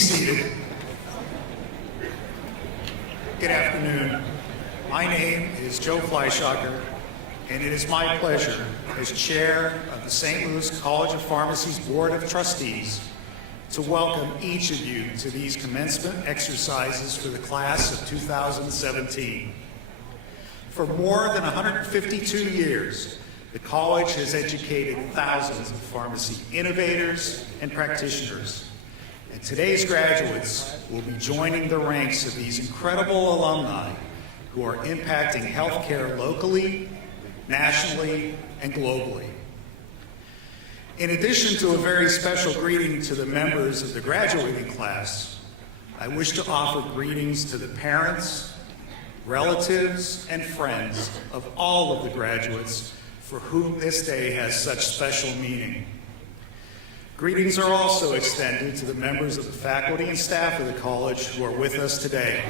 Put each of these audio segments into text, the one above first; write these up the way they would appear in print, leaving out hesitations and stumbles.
seated. Good afternoon. My name is Joe Fleischacker, and it is my pleasure as chair of the St. Louis College of Pharmacy's Board of Trustees to welcome each of you to these commencement exercises for the class of 2017. For more than 152 years, the college has educated thousands of pharmacy innovators and practitioners. And today's graduates will be joining the ranks of these incredible alumni who are impacting healthcare locally, nationally, and globally. In addition to a very special greeting to the members of the graduating class, I wish to offer greetings to the parents, relatives, and friends of all of the graduates for whom this day has such special meaning. Greetings are also extended to the members of the faculty and staff of the college who are with us today.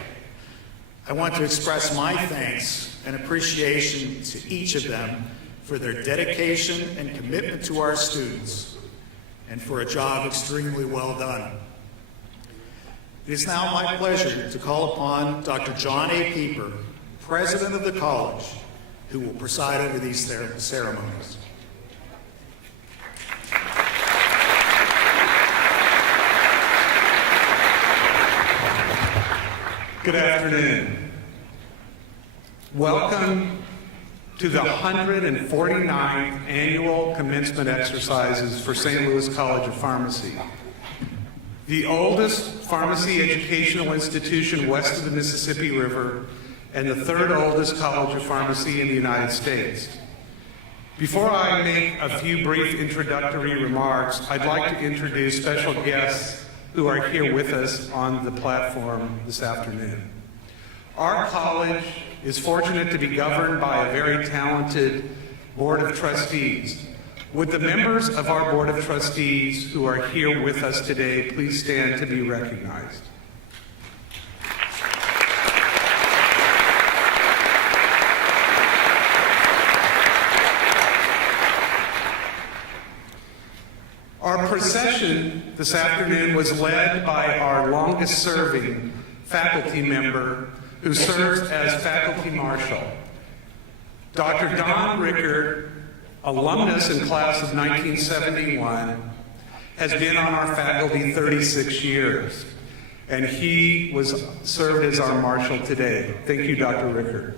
I want to express my thanks and appreciation to each of them for their dedication and commitment to our students, and for a job extremely well done. It is now my pleasure to call upon Dr. John A. Pieper, President of the college, who will preside over these ceremonies. Good afternoon. Welcome to the 149th annual commencement exercises for St. Louis College of Pharmacy, the oldest pharmacy educational institution west of the Mississippi River and the third oldest college of pharmacy in the United States. Before I make a few brief introductory remarks, I'd like to introduce special guests who are here with us on the platform this afternoon. Our college is fortunate to be governed by a very talented Board of Trustees. Would the members of our Board of Trustees who are here with us today please stand to be recognized? Our procession this afternoon was led by our longest-serving faculty member who serves as faculty marshal. Dr. Don Rickard, alumnus in class of 1971, has been on our faculty 36 years, and he served as our marshal today. Thank you, Dr. Rickard.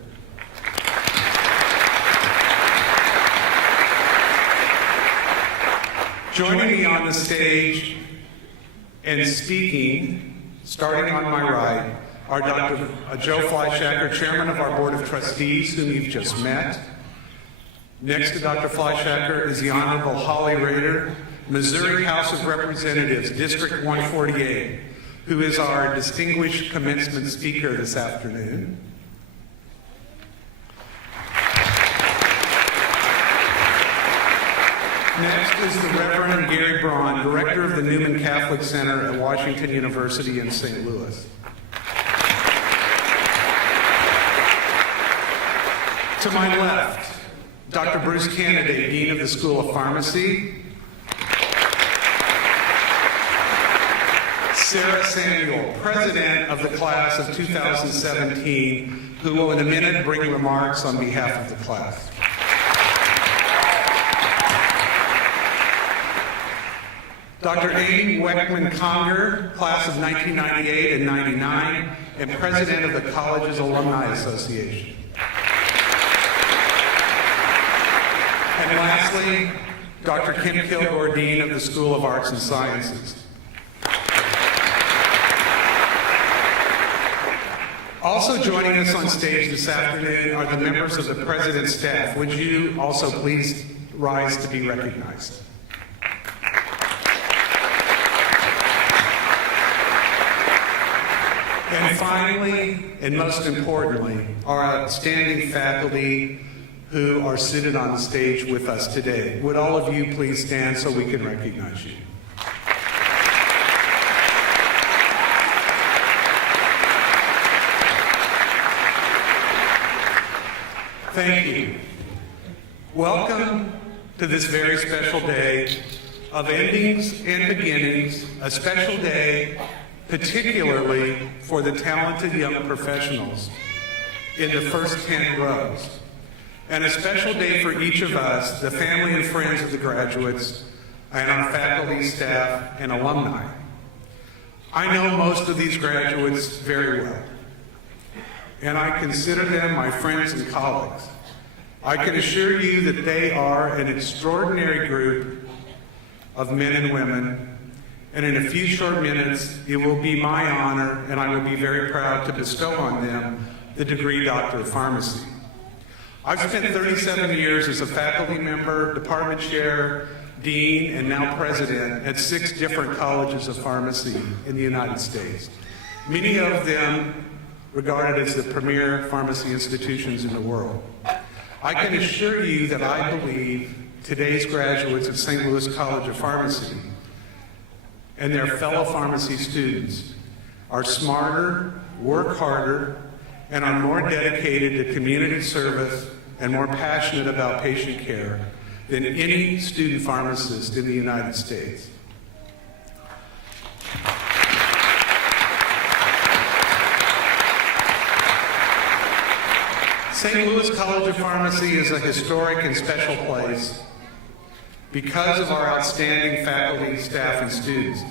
Joining me on the stage and speaking, starting on my right, are Dr. Joe Fleischacker, Chairman of our Board of Trustees, whom you've just met. Next to Dr. Fleischacker is the Honorable Holly Rader, Missouri House of Representatives, District 148, who is our distinguished commencement speaker this afternoon. Next is the Reverend Gary Braun, Director of the Newman Catholic Center at Washington University in St. Louis. To my left, Dr. Bruce Candidate, Dean of the School of Pharmacy. Sarah Samuel, President of the class of 2017, who will in a minute bring remarks on behalf of the class. Dr. Amy Weckman-Conger, class of 1998 and 99, and President of the College's Alumni Association. And lastly, Dr. Kim Kilgore, Dean of the School of Arts and Sciences. Also joining us on stage this afternoon are the members of the President's staff. Would you also please rise to be recognized? And finally, and most importantly, our outstanding faculty who are seated on the stage with us today. Would all of you please stand so we can recognize you? Thank you. Welcome to this very special day of endings and beginnings, a special day particularly for the talented young professionals in the first 10 rows. And a special day for each of us, the family and friends of the graduates, and our faculty, staff, and alumni. I know most of these graduates very well, and I consider them my friends and colleagues. I can assure you that they are an extraordinary group of men and women, and in a few short minutes, it will be my honor, and I will be very proud to bestow on them the degree Doctor of Pharmacy. I've spent 37 years as a faculty member, department chair, dean, and now president at 6 different colleges of pharmacy in the United States, many of them regarded as the premier pharmacy institutions in the world. I can assure you that I believe today's graduates of St. Louis College of Pharmacy and their fellow pharmacy students are smarter, work harder, and are more dedicated to community service and more passionate about patient care than any student pharmacist in the United States. St. Louis College of Pharmacy is a historic and special place because of our outstanding faculty, staff, and students.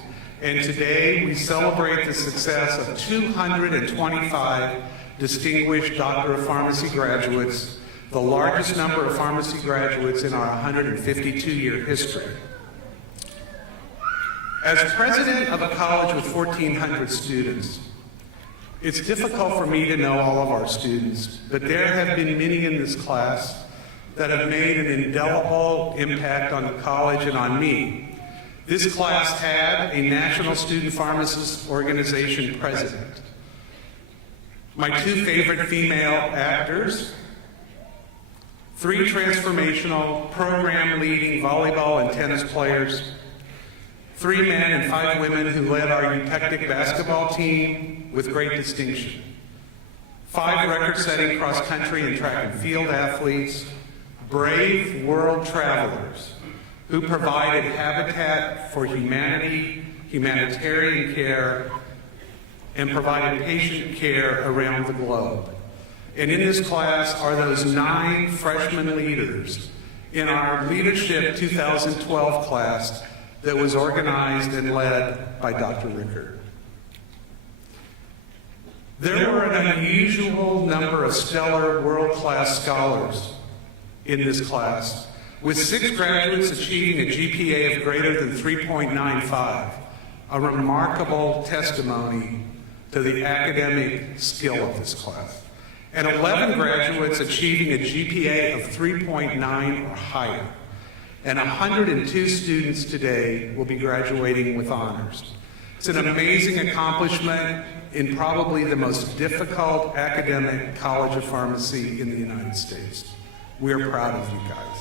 And today we celebrate the success of 225 distinguished Doctor of Pharmacy graduates, the largest number of pharmacy graduates in our 152-year history. As president of a college with 1,400 students, it's difficult for me to know all of our students, but there have been many in this class that have made an indelible impact on the college and on me. This class had a National Student Pharmacists Organization president. My 2 favorite female actors, 3 transformational program-leading volleyball and tennis players, 3 men and 5 women who led our eupectic basketball team with great distinction, 5 record-setting cross-country and track and field athletes, brave world travelers who provided habitat for humanity, humanitarian care, and provided patient care around the globe. And in this class are those 9 freshman leaders in our Leadership 2012 class that was organized and led by Dr. Rickard. There were an unusual number of stellar world-class scholars in this class, with 6 graduates achieving a GPA of greater than 3.95, a remarkable testimony to the academic skill of this class, and 11 graduates achieving a GPA of 3.9 or higher, and 102 students today will be graduating with honors. It's an amazing accomplishment in probably the most difficult academic college of pharmacy in the United States. We are proud of you guys.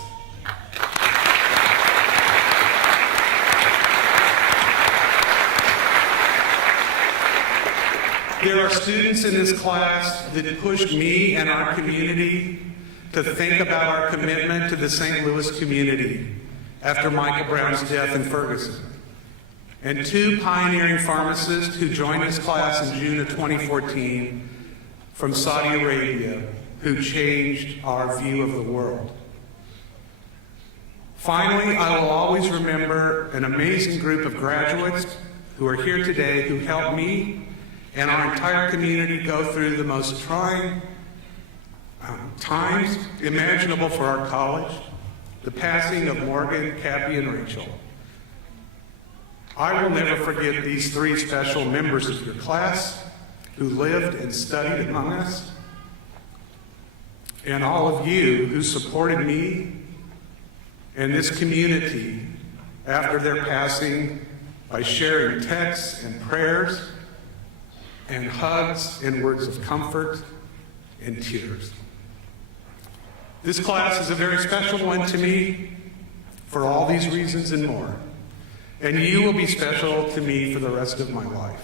There are students in this class that pushed me and our community to think about our commitment to the St. Louis community after Michael Brown's death in Ferguson. And 2 pioneering pharmacists who joined this class in June of 2014 from Saudi Arabia, who changed our view of the world. Finally, I will always remember an amazing group of graduates who are here today who helped me and our entire community go through the most trying times imaginable for our college, the passing of Morgan, Cappy, and Rachel. I will never forget these 3 special members of your class who lived and studied among us, and all of you who supported me and this community after their passing by sharing texts and prayers and hugs and words of comfort and tears. This class is a very special one to me for all these reasons and more. And you will be special to me for the rest of my life.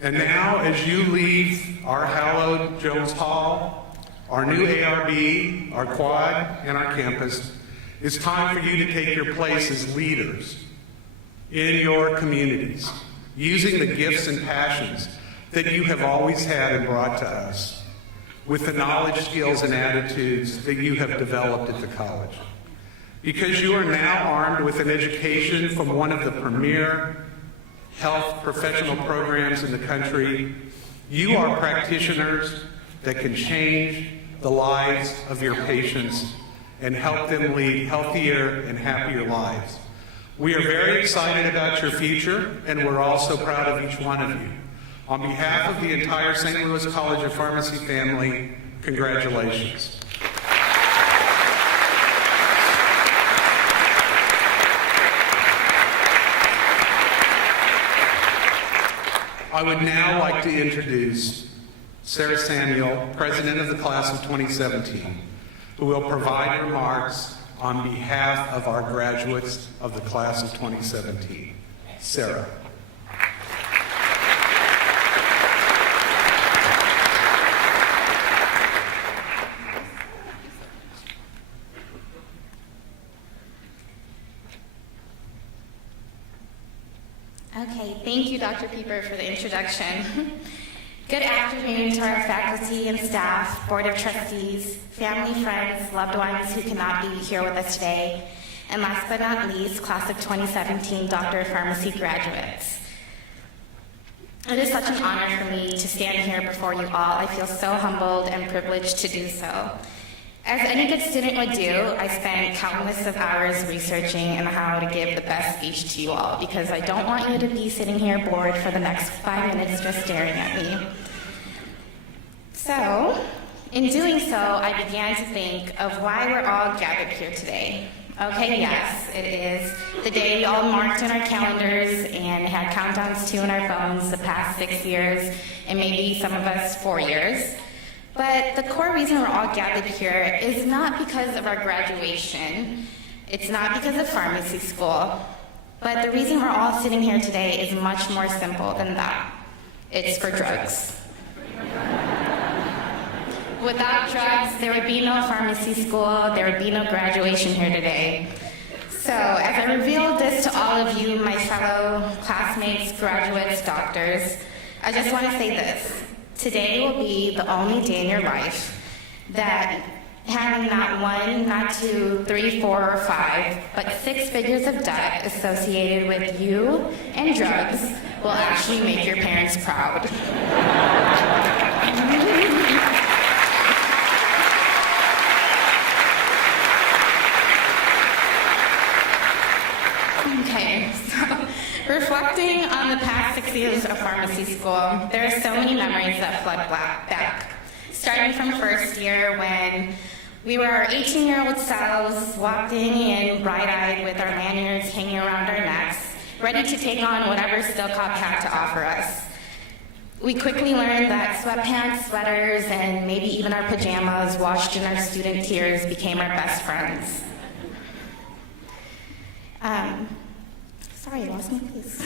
And now, as you leave our hallowed Jones Hall, our new ARB, our quad, and our campus, it's time for you to take your place as leaders in your communities, using the gifts and passions that you have always had and brought to us, with the knowledge, skills, and attitudes that you have developed at the college. Because you are now armed with an education from one of the premier health professional programs in the country, you are practitioners that can change the lives of your patients and help them lead healthier and happier lives. We are very excited about your future, and we're also proud of each one of you. On behalf of the entire St. Louis College of Pharmacy family, congratulations. I would now like to introduce Sarah Samuel, President of the Class of 2017, who will provide remarks on behalf of our graduates of the Class of 2017. Sarah. Okay, thank you, Dr. Pieper, for the introduction. Good afternoon to our faculty and staff, Board of Trustees, family, friends, loved ones who cannot be here with us today, and last but not least, Class of 2017 Doctor of Pharmacy graduates. It is such an honor for me to stand here before you all. I feel so humbled and privileged to do so. As any good student would do, I spent countless of hours researching on how to give the best speech to you all, because I don't want you to be sitting here bored for the next 5 minutes just staring at me. So, in doing so, I began to think of why we're all gathered here today. Okay, yes, it is the day we all marked in our calendars and had countdowns to in our phones the past 6 years, and maybe some of us 4 years. But the core reason we're all gathered here is not because of our graduation. It's not because of pharmacy school. But the reason we're all sitting here today is much more simple than that. It's for drugs. Without drugs, there would be no pharmacy school, there would be no graduation here today. So, as I reveal this to all of you, my fellow classmates, graduates, doctors, I just want to say this. Today will be the only day in your life that having not 1, not 2, 3, 4, or 5, but 6 figures of debt associated with you and drugs will actually make your parents proud. Okay, so reflecting on the past 6 years of pharmacy school, there are so many memories that flood back. Starting from first year when we were our 18-year-old selves, walking in bright-eyed with our lanyards hanging around our necks, ready to take on whatever Stillcop had to offer us. We quickly learned that sweatpants, sweaters, and maybe even our pajamas washed in our student tears became our best friends. Sorry, I lost my place.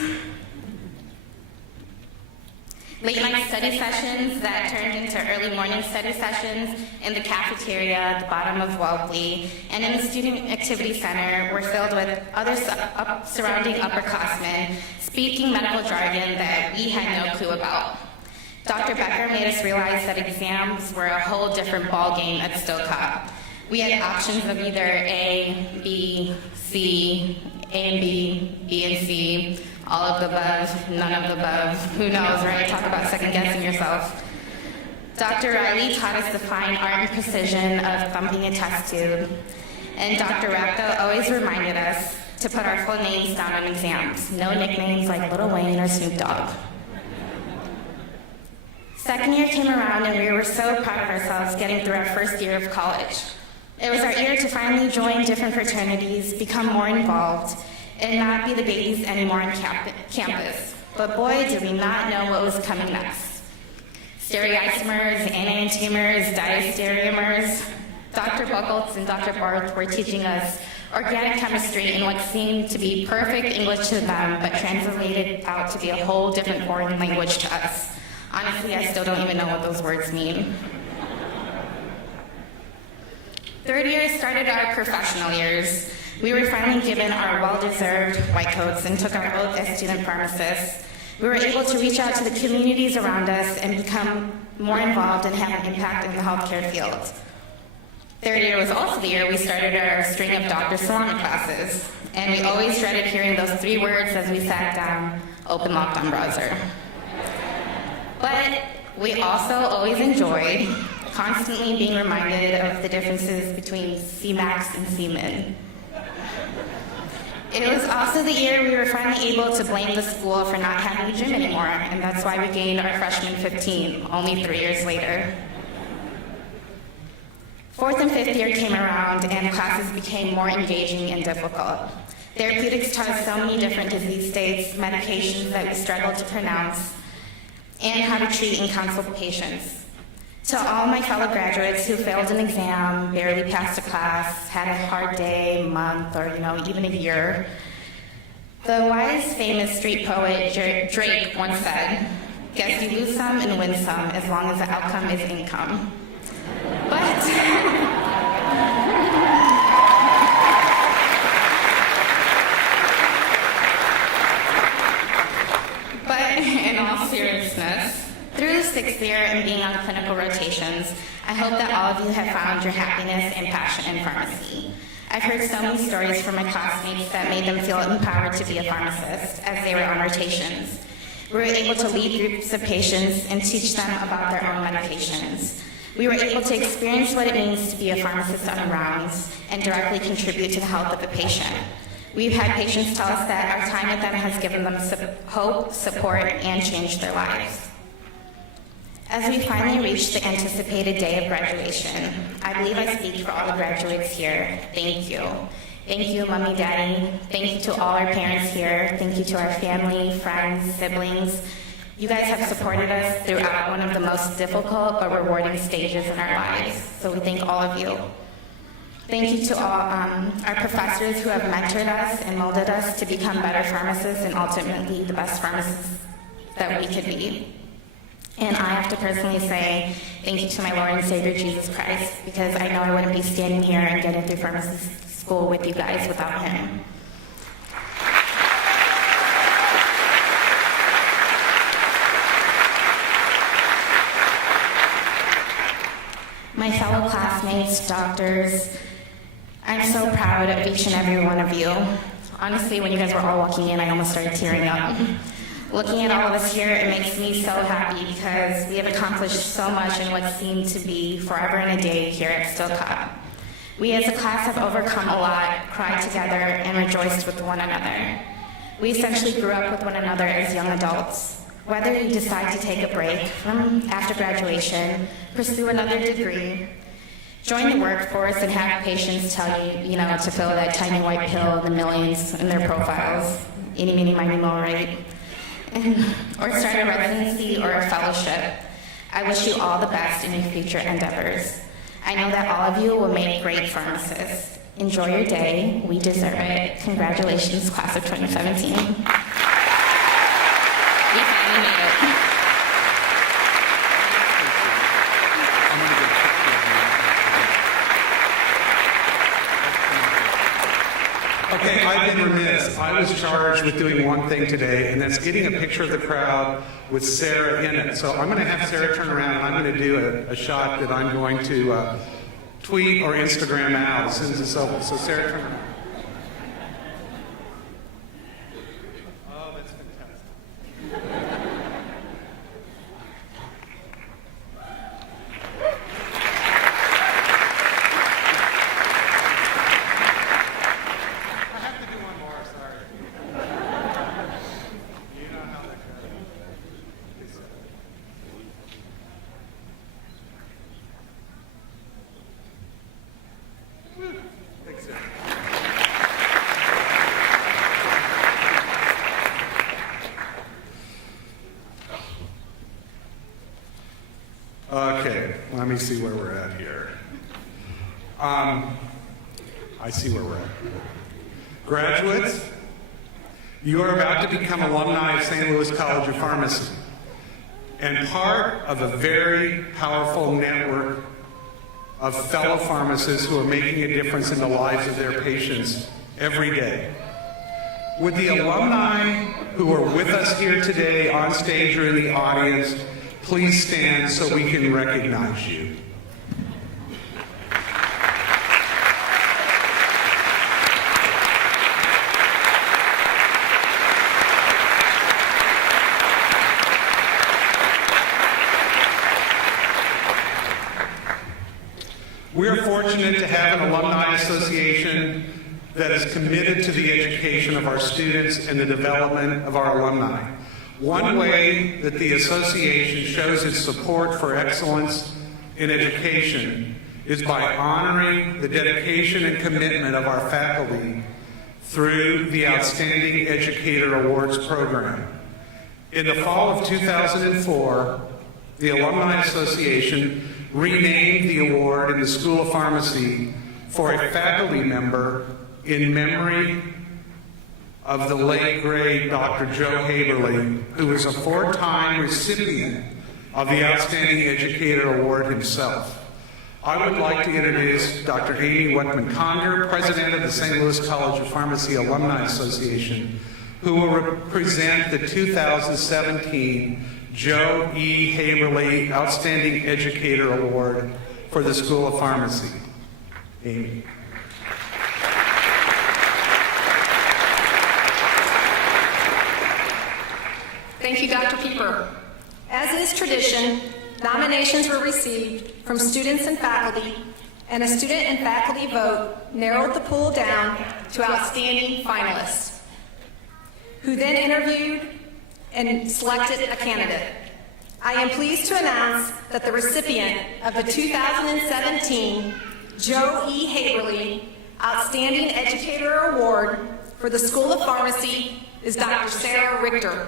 Late night study sessions that turned into early morning study sessions in the cafeteria at the bottom of Wellesley and in the Student Activity Center were filled with other surrounding upperclassmen speaking medical jargon that we had no clue about. Dr. Becker made us realize that exams were a whole different ballgame at Stillcop. We had options of either A, B, C, A and B, B and C, all of the above, none of the above. Who knows, right? Talk about second-guessing yourself. Dr. Riley taught us the fine art and precision of thumping a test tube. And Dr. Rapto always reminded us to put our full names down on exams. No nicknames like Little Wayne or Snoop Dogg. Second year came around and we were so proud of ourselves getting through our first year of college. It was our year to finally join different fraternities, become more involved, and not be the babies anymore on campus. But boy, did we not know what was coming next. Stereoisomers, enantiomers, diastereomers. Dr. Buckles and Dr. Barth were teaching us organic chemistry in what seemed to be perfect English to them, but translated out to be a whole different foreign language to us. Honestly, I still don't even know what those words mean. Third year started our professional years. We were finally given our well-deserved white coats and took our oath as student pharmacists. We were able to reach out to the communities around us and become more involved and have an impact in the healthcare field. Third year was also the year we started our string of Dr. Salon classes, and we always dreaded hearing those 3 words as we sat down, open lockdown browser. But we also always enjoyed constantly being reminded of the differences between C-max and C-min. It was also the year we were finally able to blame the school for not having a gym anymore, and that's why we gained our freshman 15, only 3 years later. 4th and 5th year came around, and classes became more engaging and difficult. Therapeutics taught us so many different disease states, medications that we struggled to pronounce, and how to treat and counsel patients. To all my fellow graduates who failed an exam, barely passed a class, had a hard day, month, or even a year, the wise, famous street poet Drake once said, "Guess you lose some and win some as long as the outcome is income." But in all seriousness, through the 6th year and being on clinical rotations, I hope that all of you have found your happiness and passion in pharmacy. I've heard so many stories from my classmates that made them feel empowered to be a pharmacist as they were on rotations. We were able to lead groups of patients and teach them about their own medications. We were able to experience what it means to be a pharmacist on rounds and directly contribute to the health of a patient. We've had patients tell us that our time with them has given them hope, support, and changed their lives. As we finally reach the anticipated day of graduation, I believe I speak for all the graduates here. Thank you. Thank you, Mommy, Daddy. Thank you to all our parents here. Thank you to our family, friends, siblings. You guys have supported us throughout one of the most difficult but rewarding stages in our lives, so we thank all of you. Thank you to all our professors who have mentored us and molded us to become better pharmacists and ultimately the best pharmacists that we could be. And I have to personally say thank you to my Lord and Savior Jesus Christ, because I know I wouldn't be standing here and getting through pharmacy school with you guys without him. My fellow classmates, doctors, I'm so proud of each and every one of you. Honestly, when you guys were all walking in, I almost started tearing up. Looking at all of us here, it makes me so happy because we have accomplished so much in what seemed to be forever and a day here at Stillcop. We as a class have overcome a lot, cried together, and rejoiced with one another. We essentially grew up with one another as young adults. Whether you decide to take a break from after graduation, pursue another degree, join the workforce and have patients tell you, to fill that tiny white pill, the millions in their profiles, eeny, meeny, miny, moe, right? Or start a residency or a fellowship. I wish you all the best in your future endeavors. I know that all of you will make great pharmacists. Enjoy your day. We deserve it. Congratulations, class of 2017. We finally made it. Okay, I've been remiss. I was charged with doing one thing today, and that's getting a picture of the crowd with Sarah in it. So I'm going to have Sarah turn around, and I'm going to do a shot that I'm going to tweet or Instagram out as soon as it's over. So Sarah, turn around. Oh, that's fantastic. Okay, let me see where we're at here. I see where we're at. Graduates, you are about to become alumni of St. Louis College of Pharmacy and part of a very powerful network of fellow pharmacists who are making a difference in the lives of their patients every day. Would the alumni who are with us here today on stage or in the audience please stand so we can recognize you? We are fortunate to have an alumni association that is committed to the education of our students and the development of our alumni. One way that the association shows its support for excellence in education is by honoring the dedication and commitment of our faculty through the Outstanding Educator Awards program. In the fall of 2004, the Alumni Association renamed the award in the School of Pharmacy for a faculty member in memory of the late great Dr. Joe Haberly, who is a four-time recipient of the Outstanding Educator Award himself. I would like to introduce Dr. Amy Wetman-Conger, President of the St. Louis College of Pharmacy Alumni Association, who will present the 2017 Joe E. Haberly Outstanding Educator Award for the School of Pharmacy. Amy. Thank you, Dr. Pieper. As is tradition, nominations were received from students and faculty, and a student and faculty vote narrowed the pool down to outstanding finalists, who then interviewed and selected a candidate. I am pleased to announce that the recipient of the 2017 Joe E. Haberly Outstanding Educator Award for the School of Pharmacy is Dr. Sarah Richter.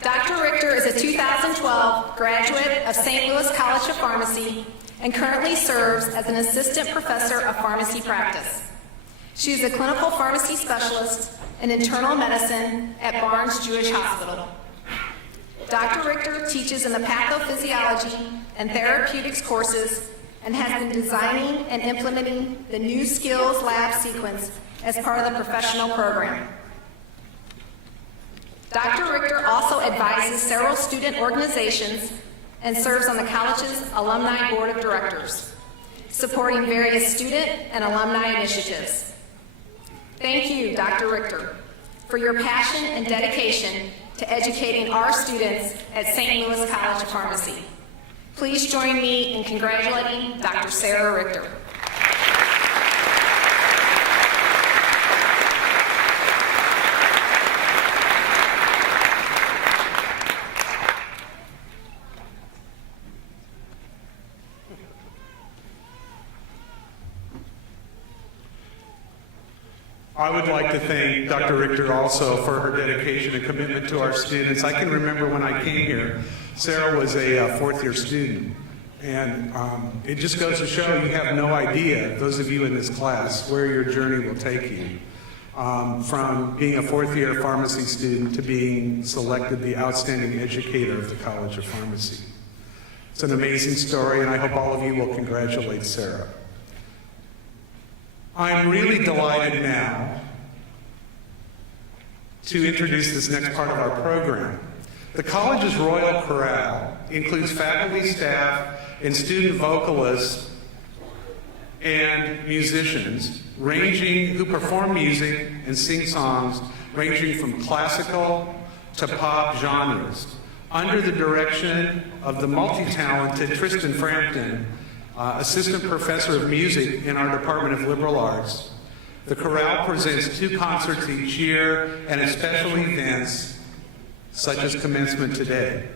Dr. Richter is a 2012 graduate of St. Louis College of Pharmacy and currently serves as an assistant professor of pharmacy practice. She is a clinical pharmacy specialist in internal medicine at Barnes Jewish Hospital. Dr. Richter teaches in the pathophysiology and therapeutics courses and has been designing and implementing the New Skills Lab sequence as part of the professional program. Dr. Richter also advises several student organizations and serves on the college's Alumni Board of Directors, supporting various student and alumni initiatives. Thank you, Dr. Richter, for your passion and dedication to educating our students at St. Louis College of Pharmacy. Please join me in congratulating Dr. Sarah Richter. I would like to thank Dr. Richter also for her dedication and commitment to our students. I can remember when I came here, Sarah was a fourth-year student, and it just goes to show you have no idea, those of you in this class, where your journey will take you. From being a fourth-year pharmacy student to being selected the outstanding educator of the College of Pharmacy. It's an amazing story, and I hope all of you will congratulate Sarah. I'm really delighted now to introduce this next part of our program. The college's Royal Chorale includes faculty, staff, and student vocalists and musicians who perform music and sing songs ranging from classical to pop genres under the direction of the multi-talented Tristan Frampton, Assistant Professor of Music in our Department of Liberal Arts. The chorale presents 2 concerts each year and at special events such as Commencement today.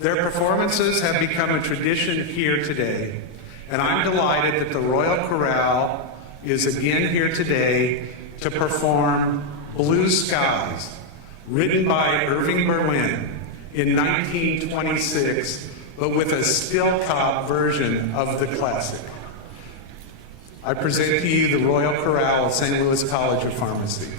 Their performances have become a tradition here today, and I'm delighted that the Royal Chorale is again here today to perform Blue Skies, written by Irving Berlin in 1926, but with a still-cop version of the classic. I present to you the Royal Chorale of St. Louis College of Pharmacy.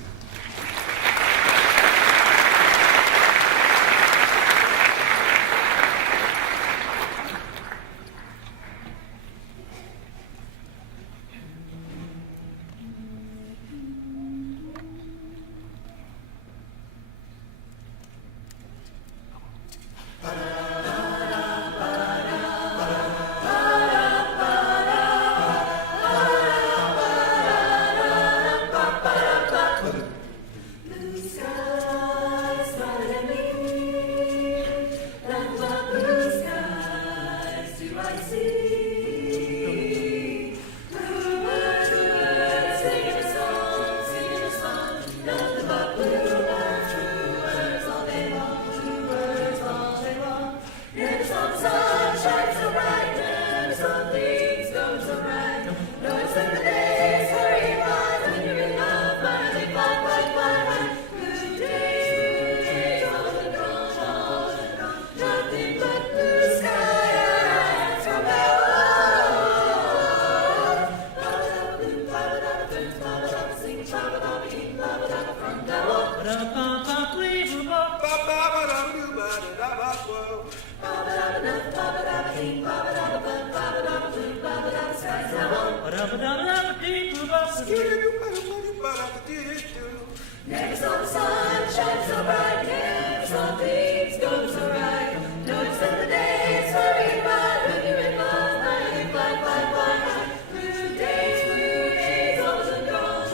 Never saw the sun shine so bright, never saw things go so right. Notice that the days hurry by when you're in love, flying, fly, fly, fly high. Blue days, always and gone,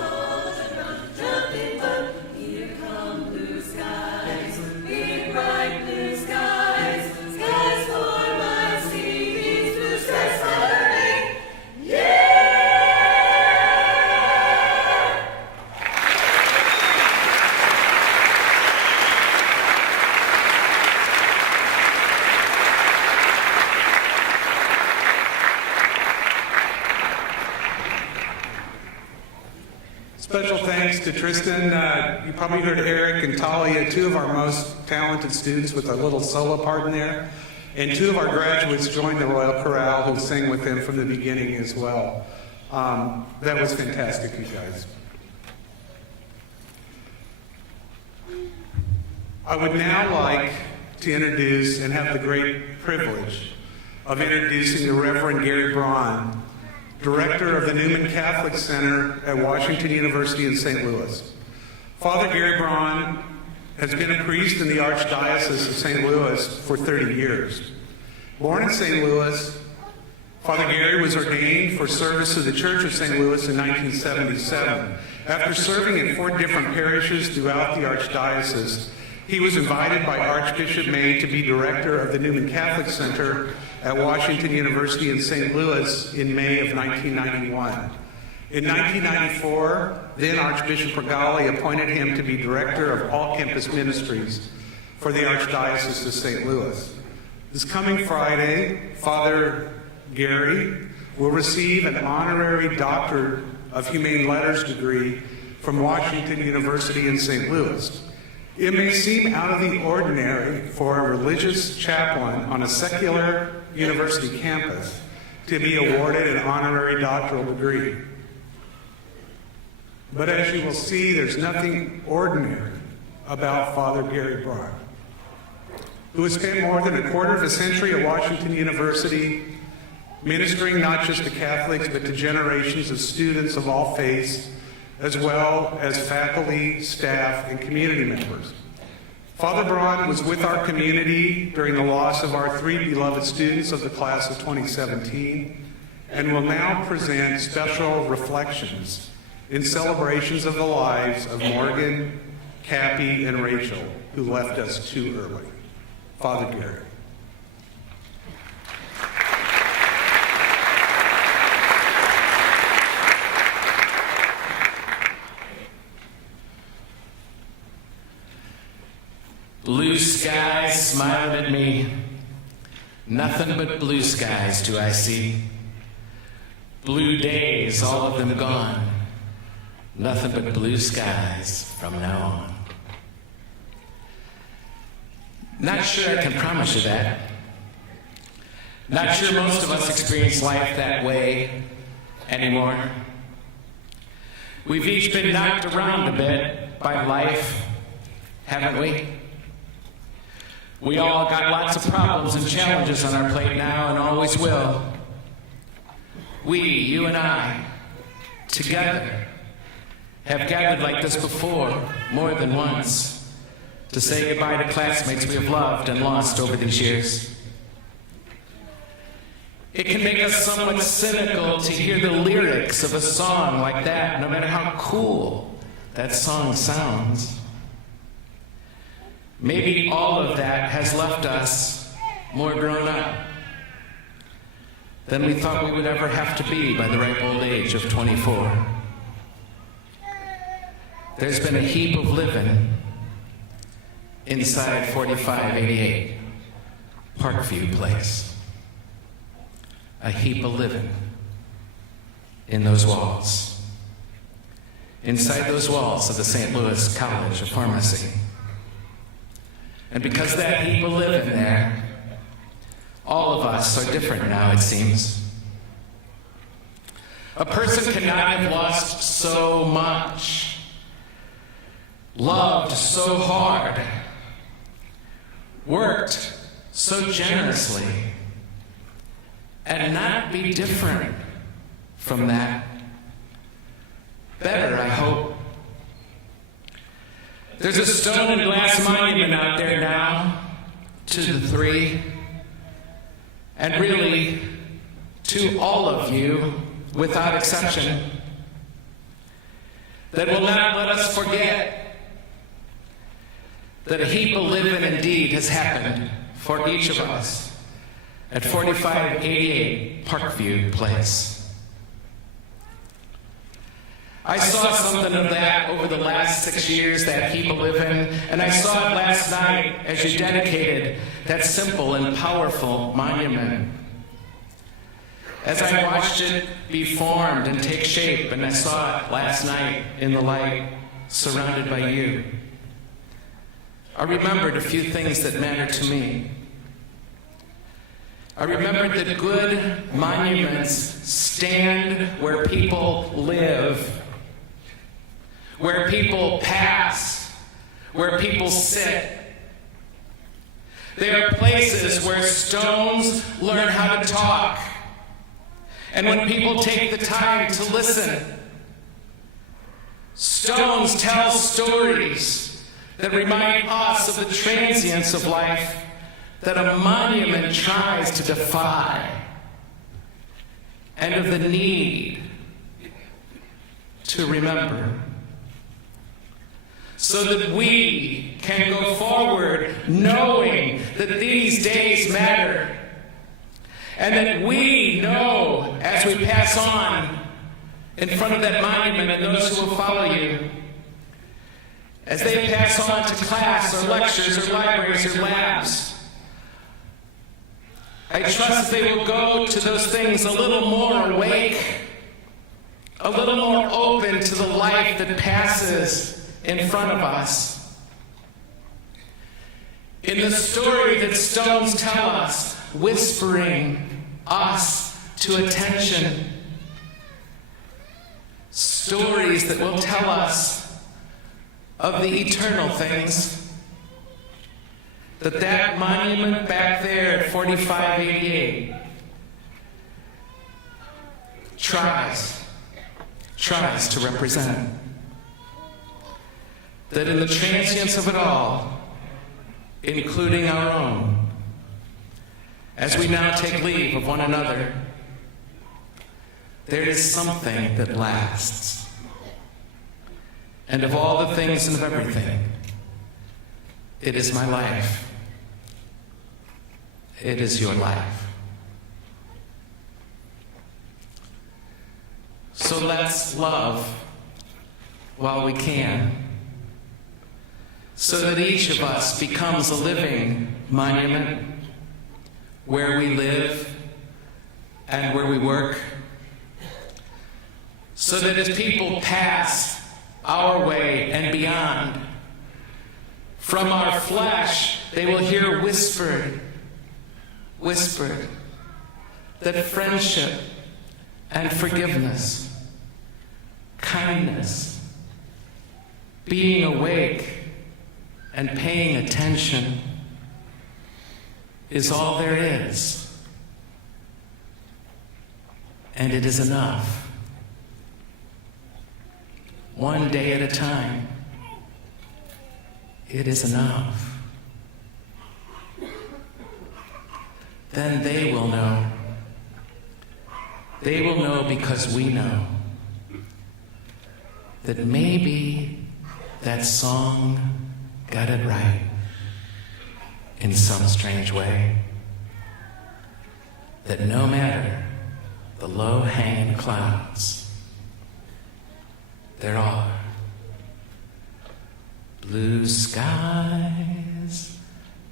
nothing but here come blue skies, big bright blue skies, skies for my sea, these blue skies follow me, yeah! Special thanks to Tristan. You probably heard Eric and Talia, two of our most talented students with a little solo part in there. And two of our graduates joined the Royal Chorale who sang with them from the beginning as well. That was fantastic, you guys. I would now like to introduce and have the great privilege of introducing the Reverend Gary Braun, Director of the Newman Catholic Center at Washington University in St. Louis. Father Gary Braun has been a priest in the Archdiocese of St. Louis for 30 years. Born in St. Louis, Father Gary was ordained for service to the Church of St. Louis in 1977. After serving in 4 different parishes throughout the Archdiocese, he was invited by Archbishop May to be director of the Newman Catholic Center at Washington University in St. Louis in May of 1991. In 1994, then Archbishop Regali appointed him to be director of all campus ministries for the Archdiocese of St. Louis. This coming Friday, Father Gary will receive an honorary Doctor of Humane Letters degree from Washington University in St. Louis. It may seem out of the ordinary for a religious chaplain on a secular university campus to be awarded an honorary doctoral degree. But as you will see, there's nothing ordinary about Father Gary Braun, who has spent more than a quarter of a century at Washington University, ministering not just to Catholics, but to generations of students of all faiths, as well as faculty, staff, and community members. Father Braun was with our community during the loss of our 3 beloved students of the class of 2017, and will now present special reflections in celebrations of the lives of Morgan, Cappy, and Rachel, who left us too early. Father Gary. Blue skies smiled at me. Nothing but blue skies do I see. Blue days, all of them gone. Nothing but blue skies from now on. Not sure I can promise you that. Not sure most of us experience life that way anymore. We've each been knocked around a bit by life, haven't we? We all got lots of problems and challenges on our plate now and always will. We, you and I, together, have gathered like this before, more than once, to say goodbye to classmates we have loved and lost over these years. It can make us somewhat cynical to hear the lyrics of a song like that, no matter how cool that song sounds. Maybe all of that has left us more grown up than we thought we would ever have to be by the ripe old age of 24. There's been a heap of living inside 4588 Parkview Place. A heap of living in those walls. Inside those walls of the St. Louis College of Pharmacy. And because that heap of living there, all of us are different now, it seems. A person cannot have lost so much loved so hard, worked so generously, and not be different from that. Better, I hope. There's a stone and glass monument out there now to the three, and really to all of you, without exception, that will not let us forget that a heap of living indeed has happened for each of us at 4588 Parkview Place. I saw something of that over the last 6 years, that heap of living, and I saw it last night as you dedicated that simple and powerful monument. As I watched it be formed and take shape, and I saw it last night in the light, surrounded by you, I remembered a few things that mattered to me. I remembered that good monuments stand where people live, where people pass, where people sit. They are places where stones learn how to talk. And when people take the time to listen, stones tell stories that remind us of the transience of life that a monument tries to defy, and of the need to remember, so that we can go forward knowing that these days matter, and that we know as we pass on in front of that monument and those who will follow you, as they pass on to class or lectures or libraries or labs, I trust they will go to those things a little more awake, a little more open to the life that passes in front of us. In the story that stones tell us, whispering us to attention, stories that will tell us of the eternal things, that monument back there at 4588 tries to represent. That in the transience of it all, including our own, as we now take leave of one another, there is something that lasts. And of all the things and of everything, it is my life. It is your life. So let's love while we can, so that each of us becomes a living monument where we live and where we work, so that as people pass our way and beyond, from our flesh they will hear whispered, that friendship and forgiveness, kindness, being awake and paying attention is all there is. And it is enough. One day at a time, it is enough. Then they will know. They will know because we know that maybe that song got it right in some strange way. That no matter the low-hanging clouds, there are blue skies,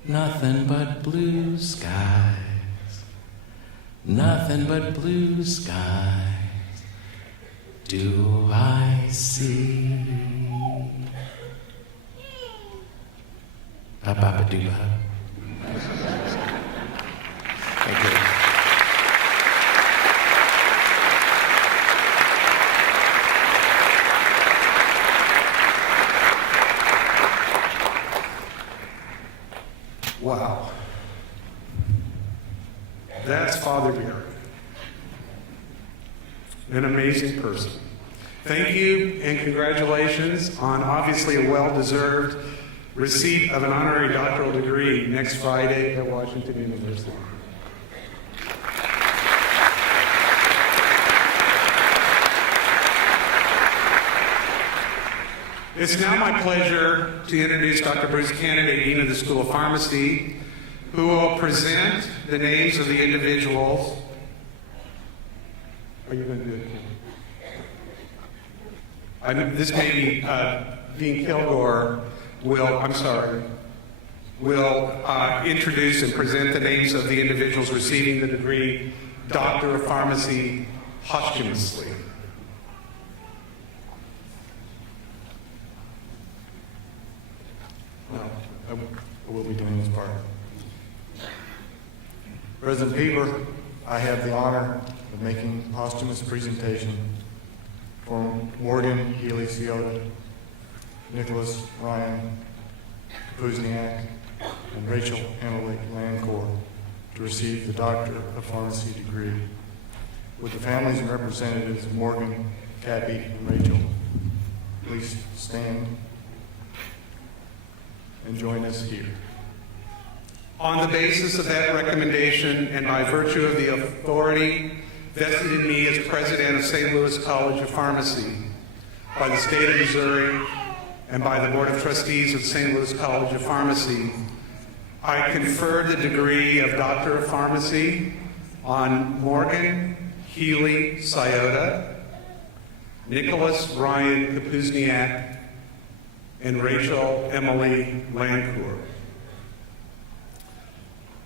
nothing but blue skies, nothing but blue skies do I see. Ba-ba-ba-doo-ba. Thank you. an amazing person. Thank you and congratulations on obviously a well-deserved receipt of an honorary doctoral degree next Friday at Washington University. It's now my pleasure to introduce Dr. Bruce Kennedy, Dean of the School of Pharmacy, who will present the names of the individuals. Are you going to do it, Ken? This may be Dean Kilgore will introduce and present the names of the individuals receiving the degree Doctor of Pharmacy posthumously. I will be doing this part. President Peabody, I have the honor of making a posthumous presentation for Morgan Healy Ciota, Nicholas Ryan Kapuzniak, and Rachel Emily Landcourt to receive the Doctor of Pharmacy degree. Would the families and representatives of Morgan, Kathy, and Rachel please stand and join us here. On the basis of that recommendation and by virtue of the authority vested in me as President of St. Louis College of Pharmacy by the State of Missouri and by the Board of Trustees of St. Louis College of Pharmacy, I confer the degree of Doctor of Pharmacy on Morgan Healy Ciota, Nicholas Ryan Kapuzniak, and Rachel Emily Landcourt.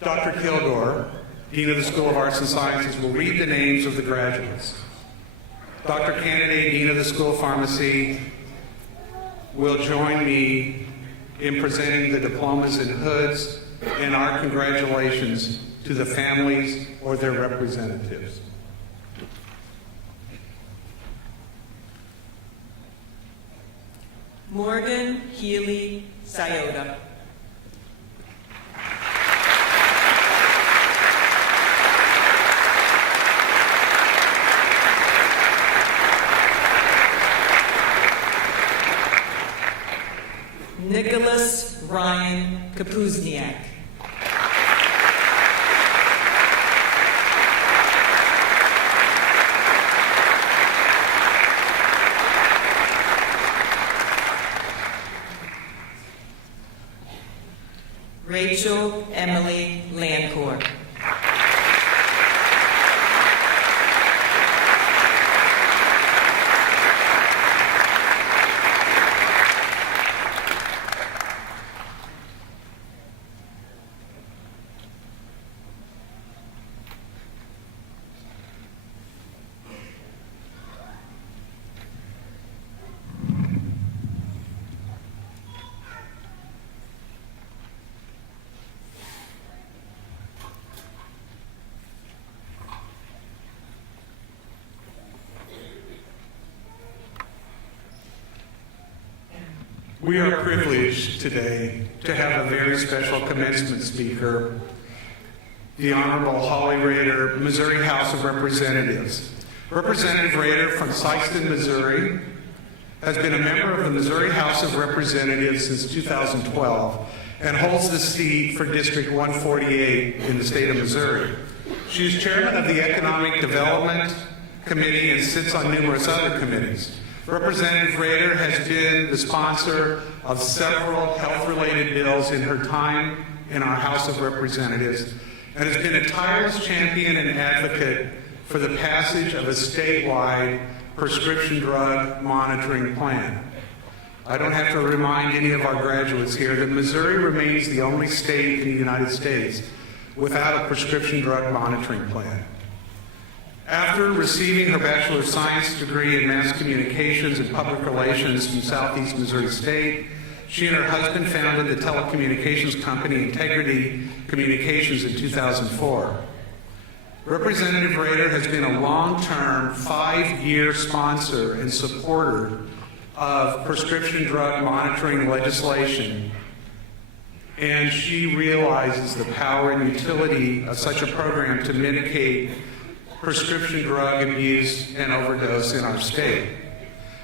Dr. Kilgore, Dean of the School of Arts and Sciences, will read the names of the graduates. Dr. Kennedy, Dean of the School of Pharmacy, will join me in presenting the diplomas and hoods and our congratulations to the families or their representatives. Morgan Healy Ciota. Nicholas Ryan Kapuzniak. Rachel Emily Landcourt. We are privileged today to have a very special commencement speaker, the Honorable Holly Rader, Missouri House of Representatives. Representative Rader from Sikeston, Missouri, has been a member of the Missouri House of Representatives since 2012 and holds the seat for District 148 in the state of Missouri. She is chairman of the Economic Development Committee and sits on numerous other committees. Representative Rader has been the sponsor of several health-related bills in her time in our House of Representatives and has been a tireless champion and advocate for the passage of a statewide prescription drug monitoring plan. I don't have to remind any of our graduates here that Missouri remains the only state in the United States without a prescription drug monitoring plan. After receiving her Bachelor of Science degree in Mass Communications and Public Relations from Southeast Missouri State, she and her husband founded the telecommunications company Integrity Communications in 2004. Representative Rader has been a long-term, 5-year sponsor and supporter of prescription drug monitoring legislation, and she realizes the power and utility of such a program to mitigate prescription drug abuse and overdose in our state.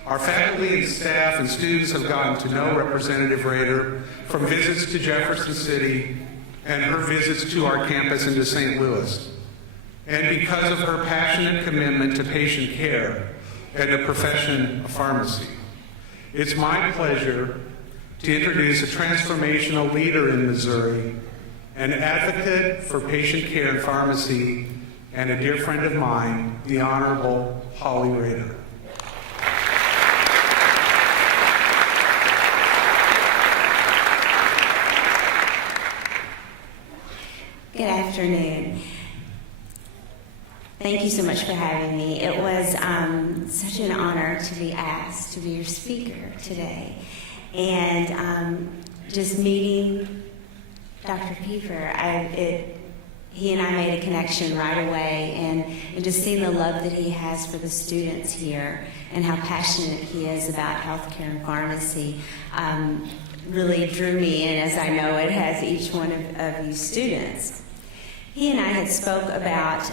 Our faculty and staff and students have gotten to know Representative Rader from visits to Jefferson City and her visits to our campus into St. Louis. And because of her passionate commitment to patient care and the profession of pharmacy. It's my pleasure to introduce a transformational leader in Missouri, an advocate for patient care and pharmacy, and a dear friend of mine, the Honorable Holly Rader. Good afternoon. Thank you so much for having me. It was such an honor to be asked to be your speaker today. And just meeting Dr. Pieper, he and I made a connection right away, and just seeing the love that he has for the students here and how passionate he is about healthcare and pharmacy really drew me in, as I know it has each one of you students. He and I had spoke about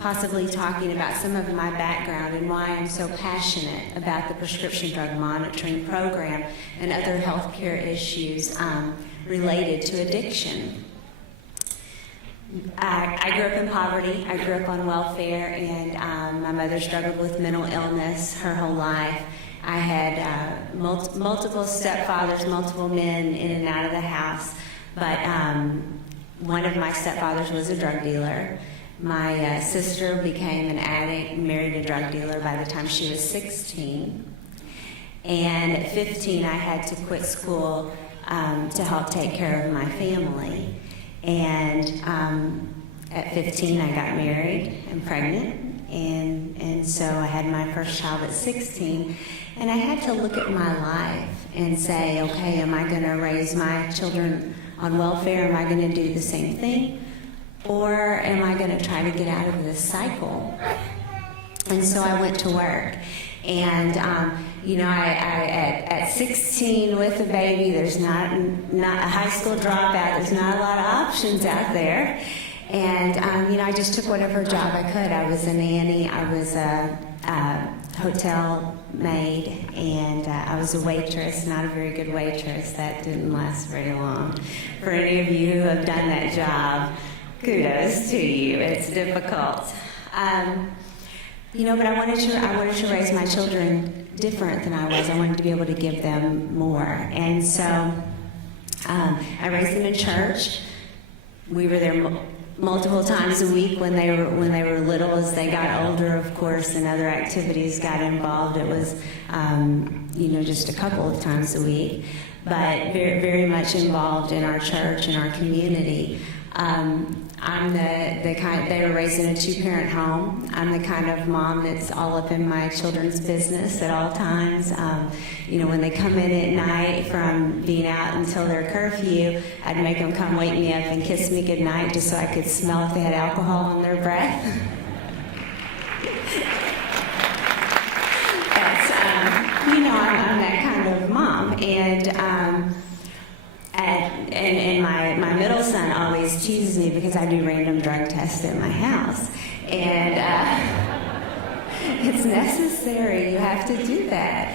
possibly talking about some of my background and why I'm so passionate about the prescription drug monitoring program and other healthcare issues related to addiction. I grew up in poverty. I grew up on welfare, and my mother struggled with mental illness her whole life. I had multiple stepfathers, multiple men in and out of the house, but one of my stepfathers was a drug dealer. My sister became an addict and married a drug dealer by the time she was 16. And at 15, I had to quit school to help take care of my family. And at 15, I got married and pregnant. And so I had my first child at 16. And I had to look at my life and say, okay, am I going to raise my children on welfare? Am I going to do the same thing? Or am I going to try to get out of this cycle? And so I went to work. And, at 16 with a baby, there's not a high school dropout. There's not a lot of options out there. And, I just took whatever job I could. I was a nanny. I was a hotel maid, and I was a waitress, not a very good waitress. That didn't last very long. For any of you who have done that job, kudos to you. It's difficult. But I wanted to raise my children different than I was. I wanted to be able to give them more. And so I raised them in church. We were there multiple times a week when they were little. As they got older, of course, and other activities got involved, it was just a couple of times a week, but very, very much involved in our church and our community. I'm the kind, they were raised in a two-parent home. I'm the kind of mom that's all up in my children's business at all times. When they come in at night from being out until their curfew, I'd make them come wake me up and kiss me goodnight just so I could smell if they had alcohol on their breath. I'm that kind of mom. And my middle son always teases me because I do random drug tests in my house. And it's necessary. You have to do that.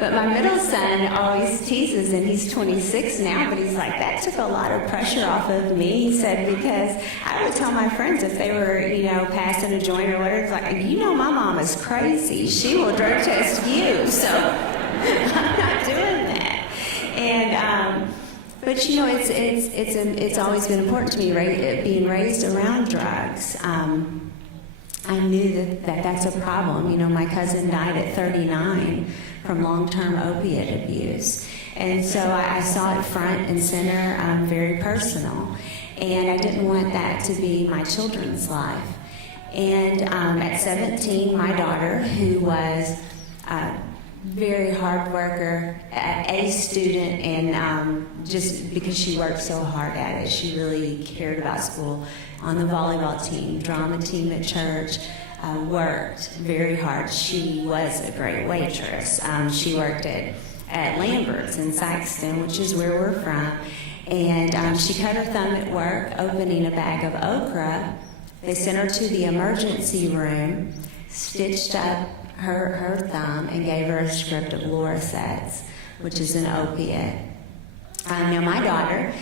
But my middle son always teases, and he's 26 now, but he's like, that took a lot of pressure off of me. He said, because I would tell my friends if they were, passing a joint or whatever, it's like, my mom is crazy. She will drug test you. So I'm not doing that. And, but it's always been important to me, being raised around drugs. I knew that's a problem. My cousin died at 39 from long-term opiate abuse. And so I saw it front and center, very personal. And I didn't want that to be my children's life. And at 17, my daughter, who was very hard worker, A student, and just because she worked so hard at it, she really cared about school. On the volleyball team, drama team at church, worked very hard. She was a great waitress. She worked at Lambert's in Sykeston, which is where we're from, and she cut her thumb at work opening a bag of okra They sent her to the emergency room, stitched up her thumb, and gave her a script of Loracets, which is an opiate. Now, my daughter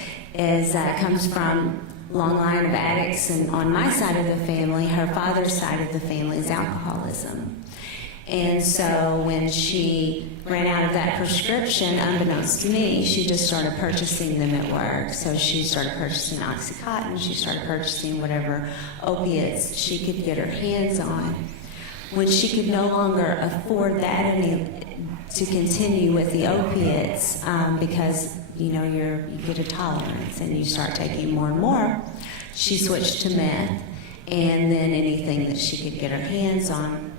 comes from a long line of addicts, and on my side of the family, her father's side of the family is alcoholism. And so when she ran out of that prescription, unbeknownst to me, she just started purchasing them at work. So she started purchasing Oxycontin, she started purchasing whatever opiates she could get her hands on. When she could no longer afford that to continue with the opiates, because you get a tolerance and you start taking more and more, she switched to meth and then anything that she could get her hands on.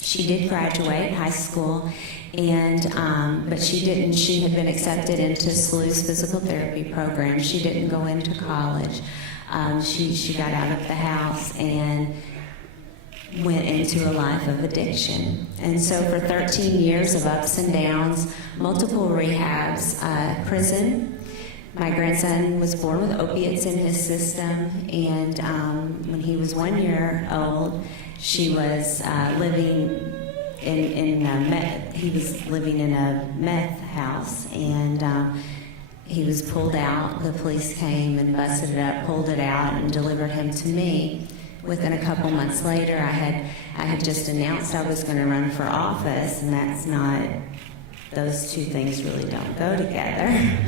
She did graduate high school, but she didn't. She had been accepted into SLU's physical therapy program. She didn't go into college. She got out of the house and went into a life of addiction. And so for 13 years of ups and downs, multiple rehabs, prison. My grandson was born with opiates in his system, and when he was 1 year old, she was living he was living in a meth house, and he was pulled out. The police came and busted it up, pulled it out, and delivered him to me. Within a couple months later, I had just announced I was going to run for office, and that's not, those two things really don't go together.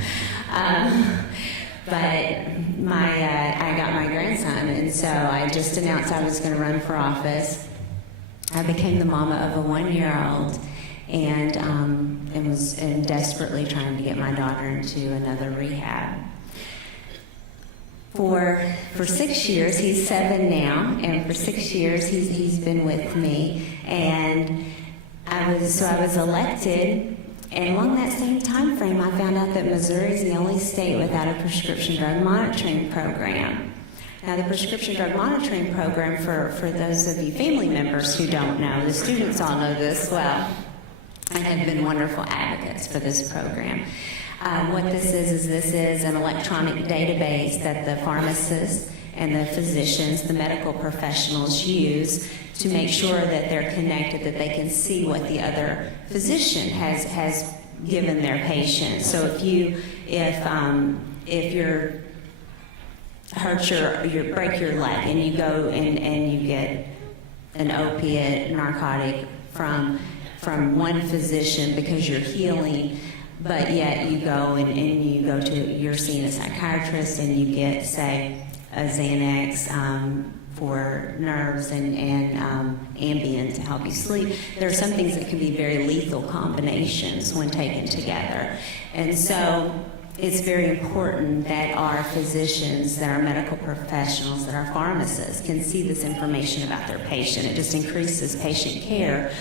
But I got my grandson, and so I just announced I was going to run for office. I became the mama of a 1-year-old, and was desperately trying to get my daughter into another rehab. For 6 years, he's 7 now, and for 6 years he's been with me, and I was elected. And along that same time frame, I found out that Missouri is the only state without a prescription drug monitoring program. Now, the prescription drug monitoring program, for those of you family members who don't know, the students all know this well, and have been wonderful advocates for this program. What this is an electronic database that the pharmacists and the physicians, the medical professionals use to make sure that they're connected, that they can see what the other physician has given their patient. So if you're break your leg and you go and you get an opiate, narcotic from one physician because you're healing, but yet you go and you're seeing a psychiatrist and you get, say, a Xanax for nerves and Ambien to help you sleep. There are some things that can be very lethal combinations when taken together. And so it's very important that our physicians, that our medical professionals, that our pharmacists can see this information about their patient. It just increases patient care.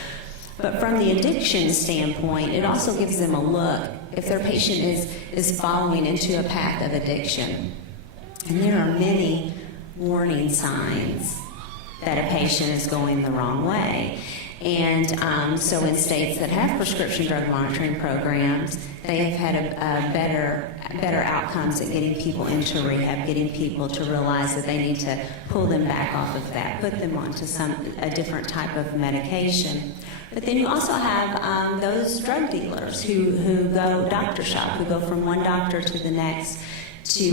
But from the addiction standpoint, it also gives them a look if their patient is following into a path of addiction. And there are many warning signs that a patient is going the wrong way. And so in states that have prescription drug monitoring programs, they have had better outcomes at getting people into rehab, getting people to realize that they need to pull them back off of that, put them onto a different type of medication. But then you also have those drug dealers who go doctor shop, who go from one doctor to the next to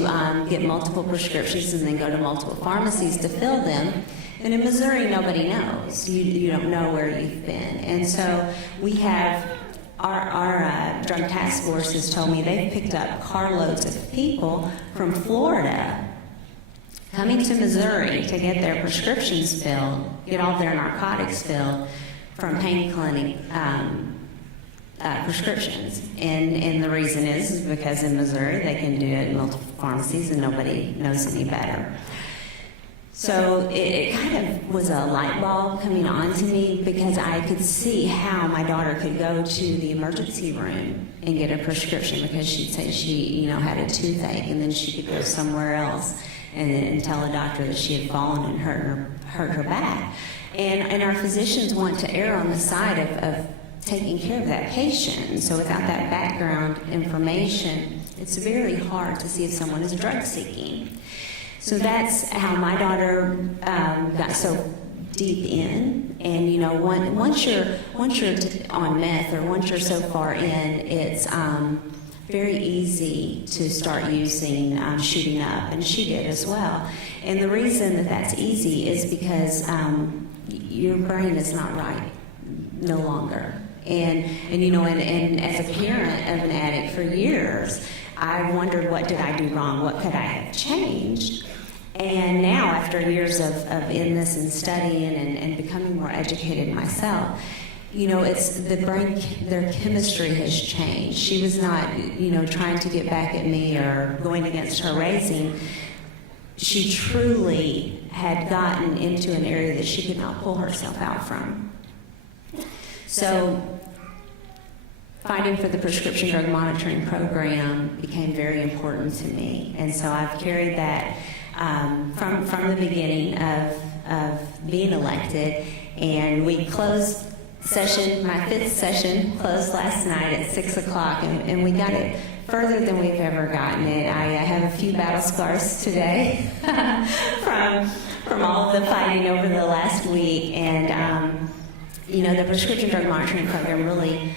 get multiple prescriptions and then go to multiple pharmacies to fill them. And in Missouri, nobody knows. You don't know where you've been. And so we have, our drug task force has told me they've picked up carloads of people from Florida coming to Missouri to get their prescriptions filled, get all their narcotics filled from pain clinic prescriptions. And the reason is because in Missouri they can do it in multiple pharmacies and nobody knows any better. So it kind of was a light bulb coming on to me because I could see how my daughter could go to the emergency room and get a prescription because she'd say she had a toothache, and then she could go somewhere else and tell a doctor that she had fallen and hurt her back. And our physicians want to err on the side of taking care of that patient. And so without that background information, it's very hard to see if someone is drug seeking. So that's how my daughter got so deep in. And you know, once you're on meth, or once you're so far in, it's very easy to start using shooting up, and she did as well. And the reason that that's easy is because your brain is not right no longer. And you know, and as a parent of an addict for years, I wondered, what did I do wrong? What could I have changed? And now, after years of in this and studying and becoming more educated myself, you know, it's the brain, their chemistry has changed. She was not, you know, trying to get back at me or going against her raising. She truly had gotten into an area that she could not pull herself out from. So fighting for the prescription drug monitoring program became very important to me. And so I've carried that from the beginning of being elected. And we closed session, my 5th session closed last night at 6 o'clock, and we got it further than we've ever gotten it. I have a few battle scars today from all of the fighting over the last week. And you know, the prescription drug monitoring program really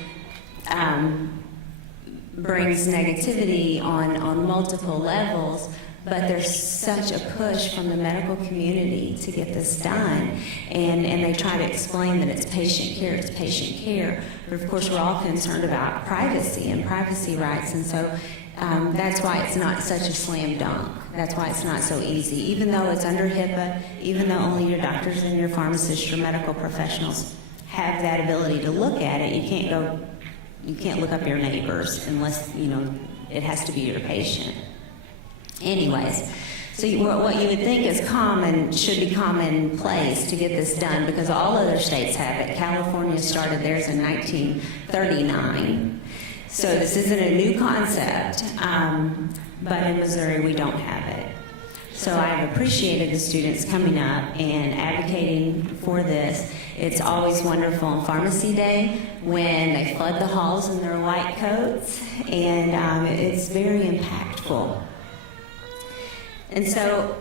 brings negativity on multiple levels, but there's such a push from the medical community to get this done, and they try to explain that it's patient care, but of course we're all concerned about privacy and privacy rights, and so that's why it's not such a slam dunk. That's why it's not so easy. Even though it's under HIPAA, even though only your doctors and your pharmacists, your medical professionals have that ability to look at it, you can't look up your neighbors unless, you know, it has to be your patient. Anyways, so what you would think is common should be commonplace to get this done, because all other states have it. California started theirs in 1939. So this isn't a new concept, but in Missouri we don't have it. So I've appreciated the students coming up and advocating for this. It's always wonderful on Pharmacy Day when they flood the halls in their white coats, and it's very impactful. And so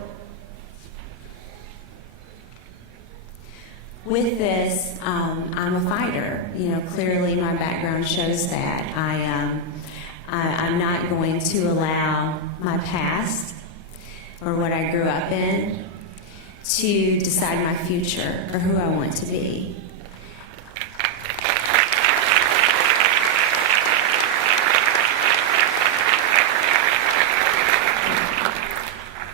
with this, I'm a fighter. You know, clearly my background shows that. I'm not going to allow my past or what I grew up in to decide my future or who I want to be.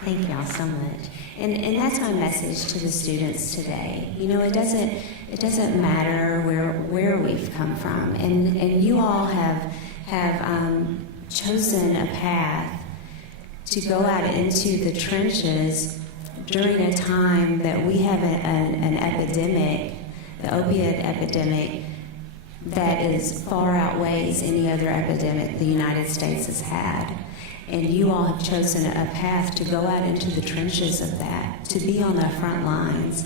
Thank y'all so much. And that's my message to the students today. You know, it doesn't matter where we've come from. And you all have chosen a path to go out into the trenches during a time that we have an epidemic, the opiate epidemic, that is far outweighs any other epidemic the United States has had. And you all have chosen a path to go out into the trenches of that, to be on the front lines.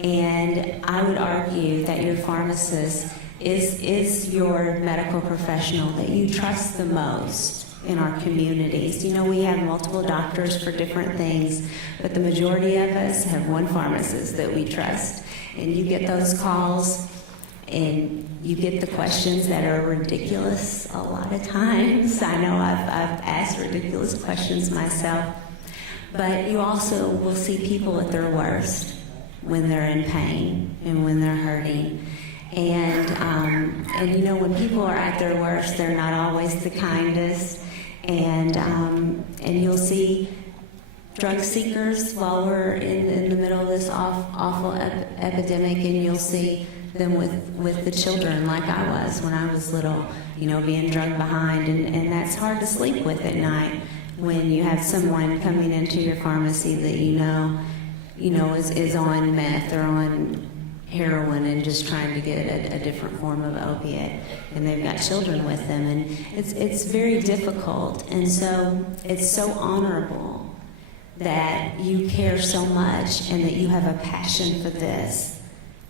And I would argue that your pharmacist is your medical professional that you trust the most in our communities. You know, we have multiple doctors for different things, but the majority of us have one pharmacist that we trust. And you get those calls, and you get the questions that are ridiculous a lot of times. I know I've asked ridiculous questions myself, but you also will see people at their worst when they're in pain and when they're hurting. And you know, when people are at their worst, they're not always the kindest. And you'll see drug seekers while we're in the middle of this awful epidemic, and you'll see them with the children like I was when I was little, you know, being drugged behind, and that's hard to sleep with at night when you have someone coming into your pharmacy that you know is on meth or on heroin and just trying to get a different form of opiate, and they've got children with them, and it's very difficult. And so it's so honorable that you care so much and that you have a passion for this,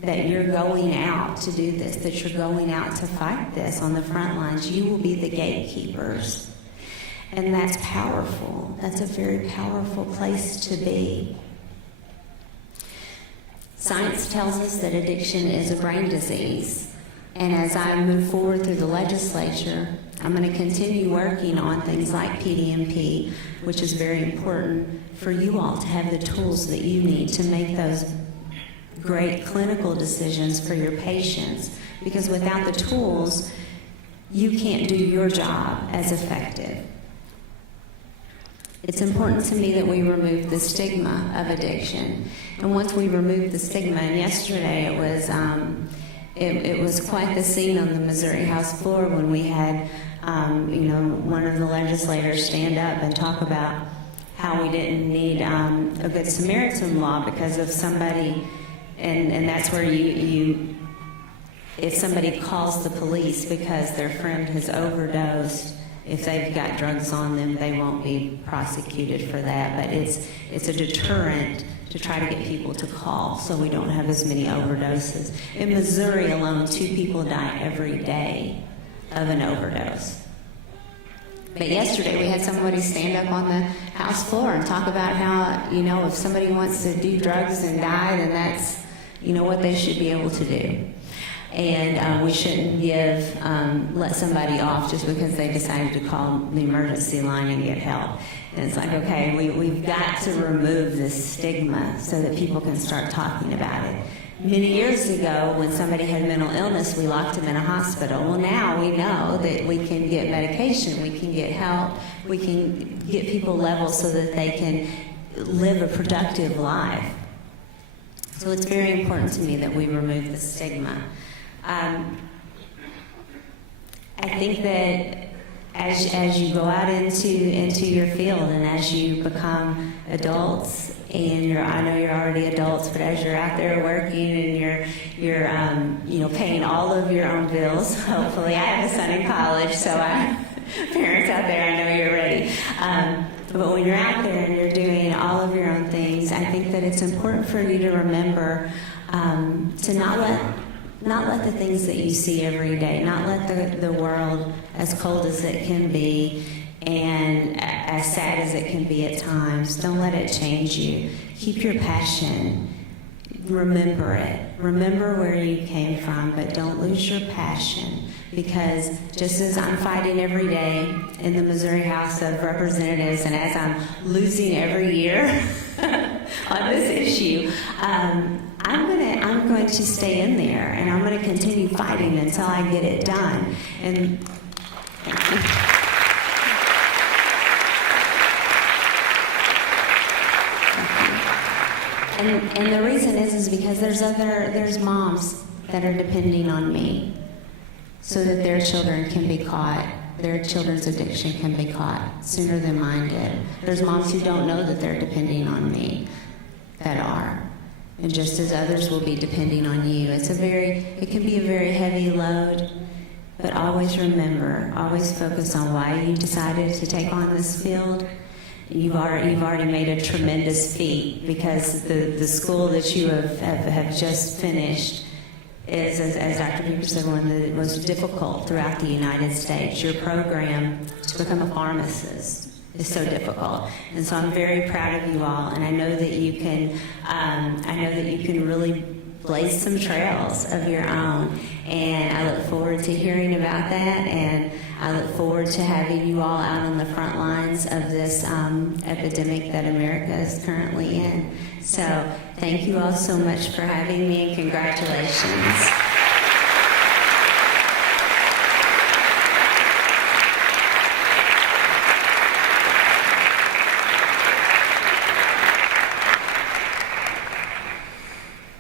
that you're going out to do this, that you're going out to fight this on the front lines. You will be the gatekeepers. And that's powerful. That's a very powerful place to be. Science tells us that addiction is a brain disease. And as I move forward through the legislature, I'm going to continue working on things like PDMP, which is very important for you all to have the tools that you need to make those great clinical decisions for your patients. Because without the tools, you can't do your job as effective. It's important to me that we remove the stigma of addiction. And once we remove the stigma, and yesterday it was quite the scene on the Missouri House floor when we had one of the legislators stand up and talk about how we didn't need a Good Samaritan law because of somebody, and that's where if somebody calls the police because their friend has overdosed, if they've got drugs on them, they won't be prosecuted for that. But it's a deterrent to try to get people to call so we don't have as many overdoses. In Missouri alone, 2 people die every day of an overdose. But yesterday we had somebody stand up on the House floor and talk about how, if somebody wants to do drugs and die, then that's, what they should be able to do. And we shouldn't let somebody off just because they decided to call the emergency line and get help. And it's like, okay, we've got to remove this stigma so that people can start talking about it. Many years ago, when somebody had mental illness, we locked them in a hospital. Well, now we know that we can get medication, we can get help, we can get people level so that they can live a productive life. So it's very important to me that we remove the stigma. I think that as you go out into your field and as you become adults, and I know you're already adults, but as you're out there working and you're paying all of your own bills, hopefully. I have a son in college, so parents out there, I know you're ready. But when you're out there and you're doing all of your own things, I think that it's important for you to remember to not let the things that you see every day, not let the world, as cold as it can be and as sad as it can be at times, don't let it change you. Keep your passion. Remember it. Remember where you came from, but don't lose your passion. Because just as I'm fighting every day in the Missouri House of Representatives, and as I'm losing every year on this issue, I'm going to stay in there, and I'm going to continue fighting until I get it done. And thank you. And the reason is because there's moms that are depending on me so that their children can be caught, their children's addiction can be caught sooner than mine did. There's moms who don't know that they're depending on me that are. And just as others will be depending on you. It can be a very heavy load, but always remember, always focus on why you decided to take on this field. You've already made a tremendous feat because the school that you have just finished is, as Dr. Peeper said, one of the most difficult throughout the United States. Your program to become a pharmacist is so difficult, and so I'm very proud of you all. And I know that you can. I know that you can really blaze some trails of your own, and I look forward to hearing about that, and I look forward to having you all out on the front lines of this epidemic that America is currently in. So thank you all so much for having me, and congratulations.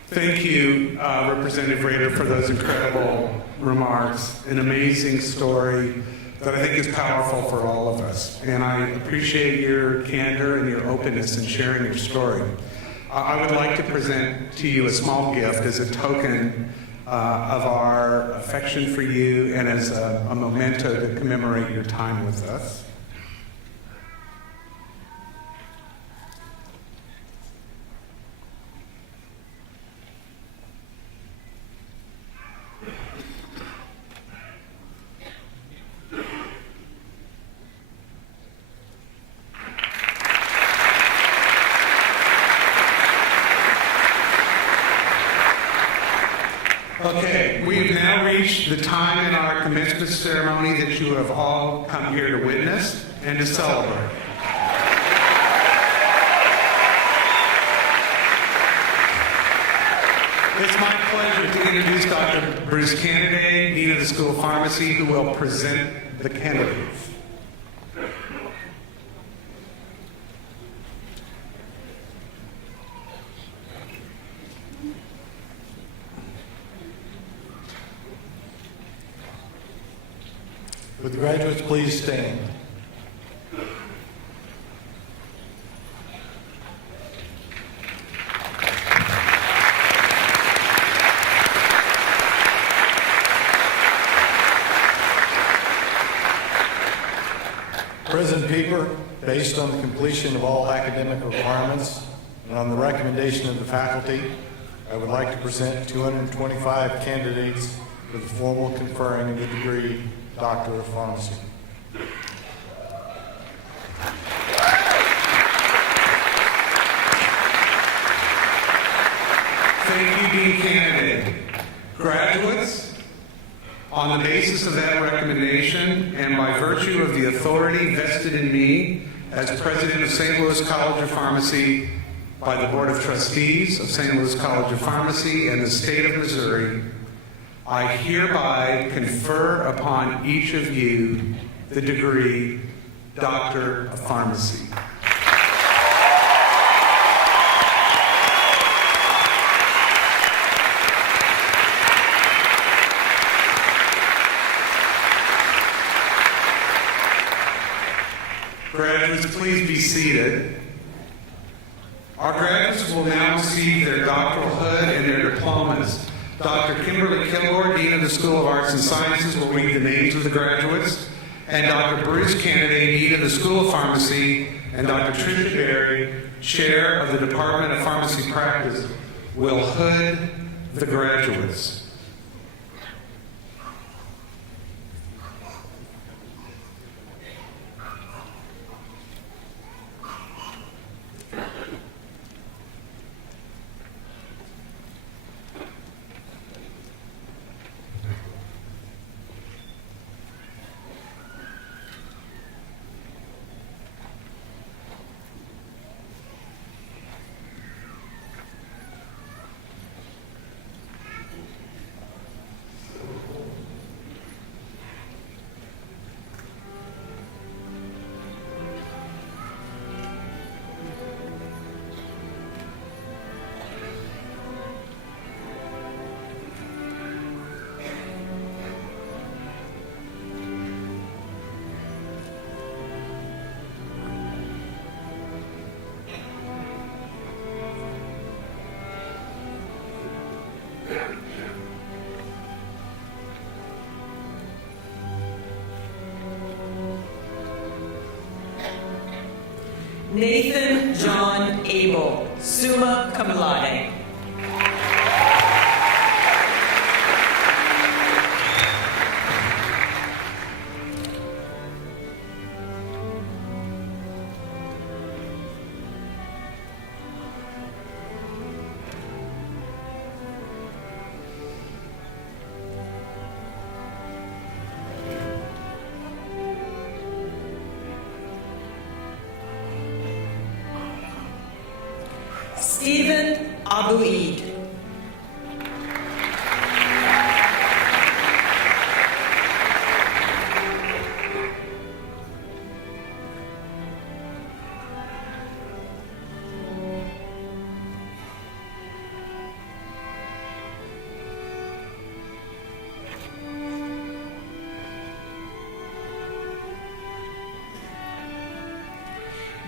Thank you, Representative Rader, for those incredible remarks. An amazing story that I think is powerful for all of us. And I appreciate your candor and your openness in sharing your story. I would like to present to you a small gift as a token of our affection for you and as a memento to commemorate your time with us. approach the time in our commencement ceremony that you have all come here to witness and to celebrate. It's my pleasure to introduce Dr. Bruce Kennedy, Dean of the School of Pharmacy, who will present the candidates. Would the graduates please stand? President Pieper, based on the completion of all academic requirements and on the recommendation of the faculty, I would like to present 225 candidates for the formal conferring of the degree Doctor of Pharmacy. Thank you, Dean Kennedy. Graduates, on the basis of that recommendation and by virtue of the authority vested in me as President of St. Louis College of Pharmacy by the Board of Trustees of St. Louis College of Pharmacy and the State of Missouri, I hereby confer upon each of you the degree Doctor of Pharmacy. Graduates, please be seated. Our graduates will now receive their doctoral hood and their diplomas. Dr. Kimberly Kilgore, Dean of the School of Arts and Sciences, will read the names of the graduates, and Dr. Bruce Kennedy, Dean of the School of Pharmacy, and Dr. Tricia Berry, Chair of the Department of Pharmacy Practice, will hood the graduates. Nathan John Abel, summa cum laude. Stephen Abuid.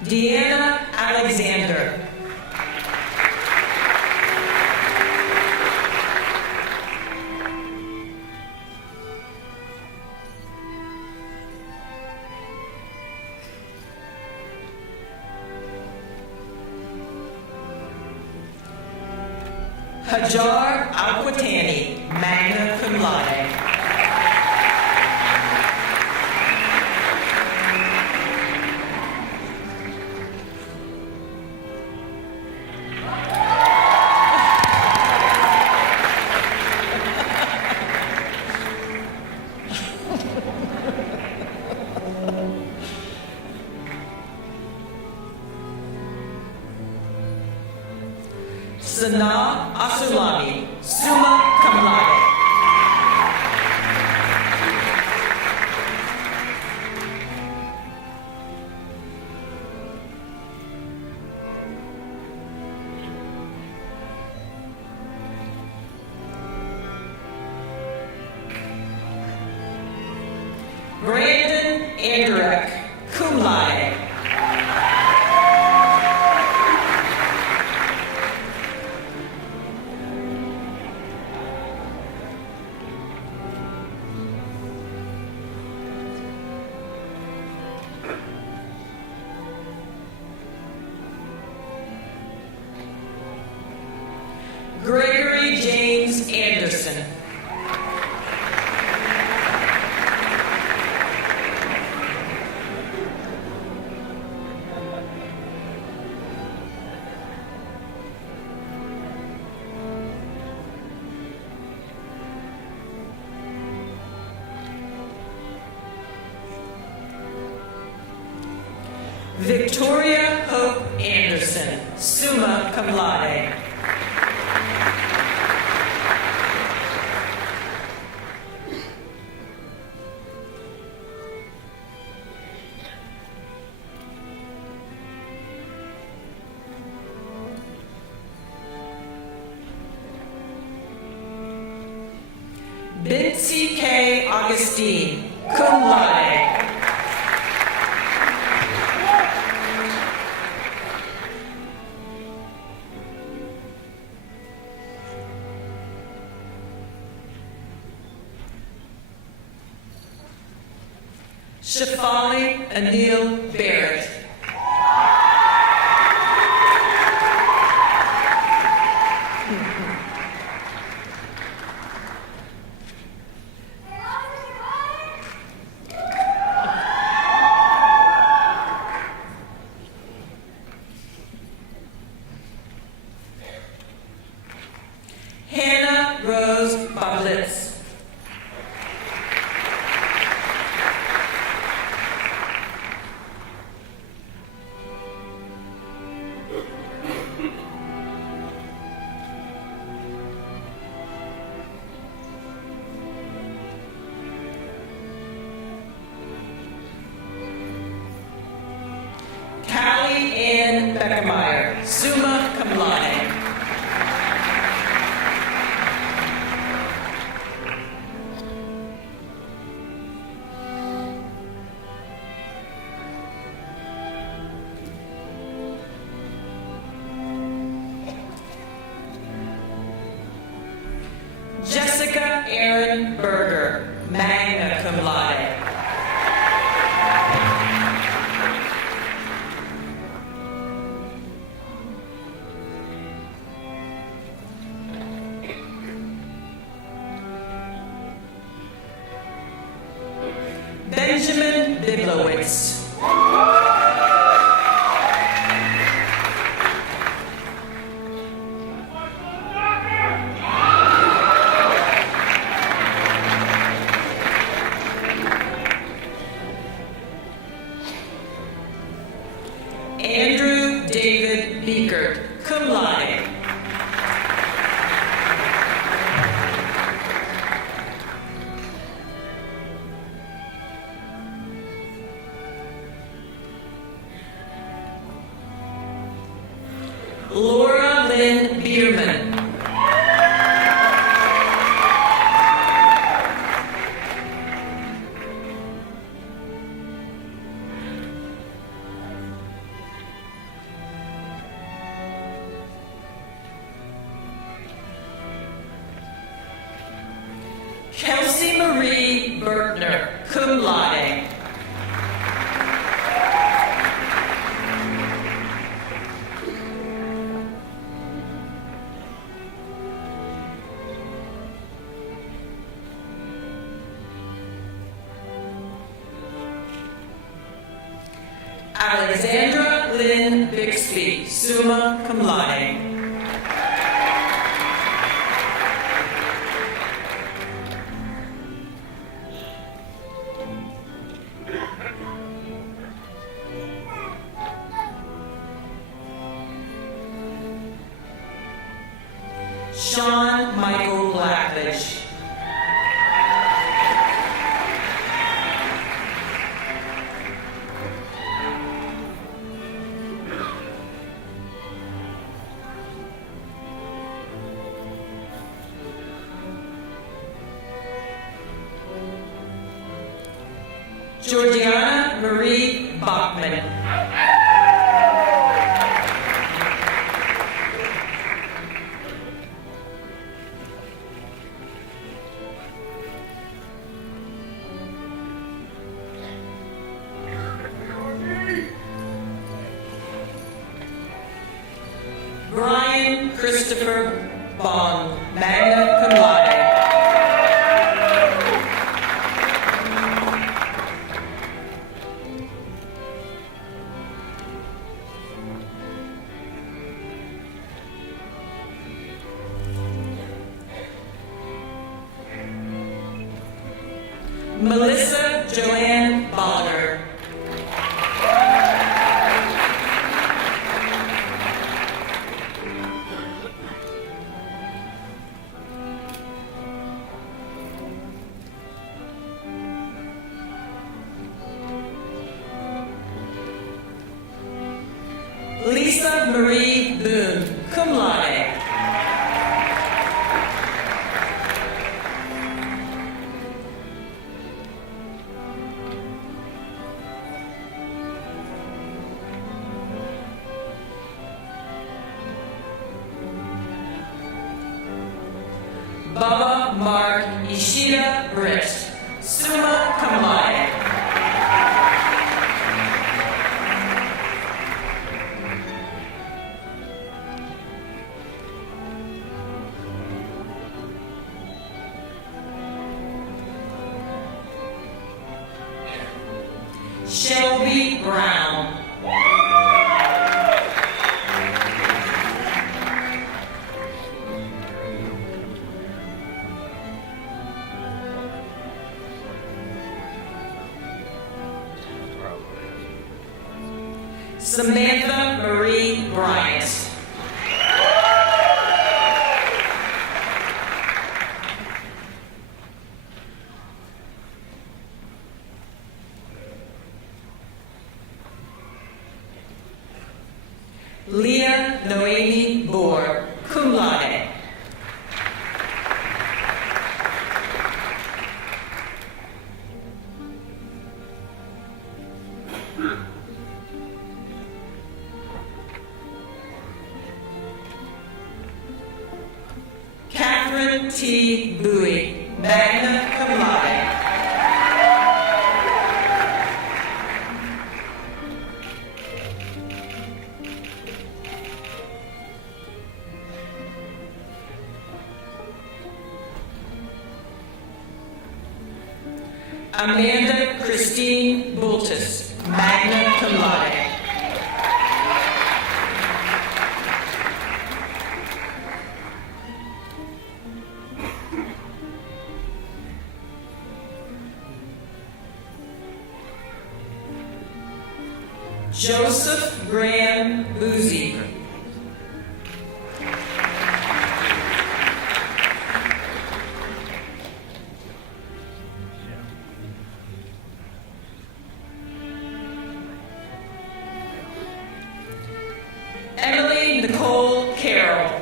Deanna Alexander. Hajar Al-Qatani, magna cum laude. Sana Asulami, summa cum laude. Brandon Anderek, cum laude. Gregory James Anderson. Victoria Hope Anderson, summa cum laude. Bitsy K. Augustine, cum laude. Shafali Anil Barrett. Hannah Rose Bablitz. Callie Ann Beckemeyer, summa cum laude. Jessica Erin Berger, magna cum laude. Benjamin Biblowitz. Andrew David Beekert, cum laude. Laura Lynn Bierman. Kelsey Marie Bertner, cum laude. Alexandra Lynn Bixby, summa cum laude. Sean Michael Blackledge. Georgiana Marie Bachman. Brian Christopher Bond, magna cum laude. Melissa Joanne Bonner. Lisa Marie Boone, cum laude. Bubba Mark Ishida Britt, summa cum laude. Shelby Brown. Samantha Marie Bryant. Leah Noemi Boer, cum laude. Catherine T. Bowie, magna cum laude. Amanda Christine Bultus, magna cum laude. Joseph Graham Boozy. Emily Nicole Carroll.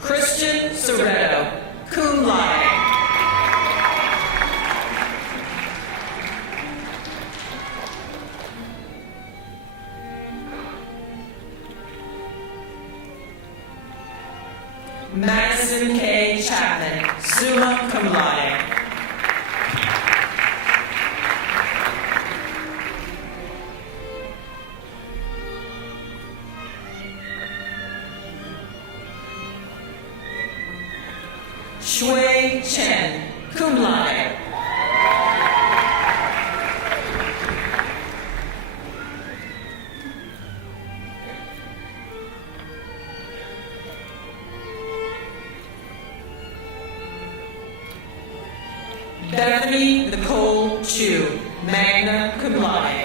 Christian Soretto, cum laude. Madison K. Chapman, summa cum laude. Shui Chen, cum laude. Nicole Chu, magna cum laude.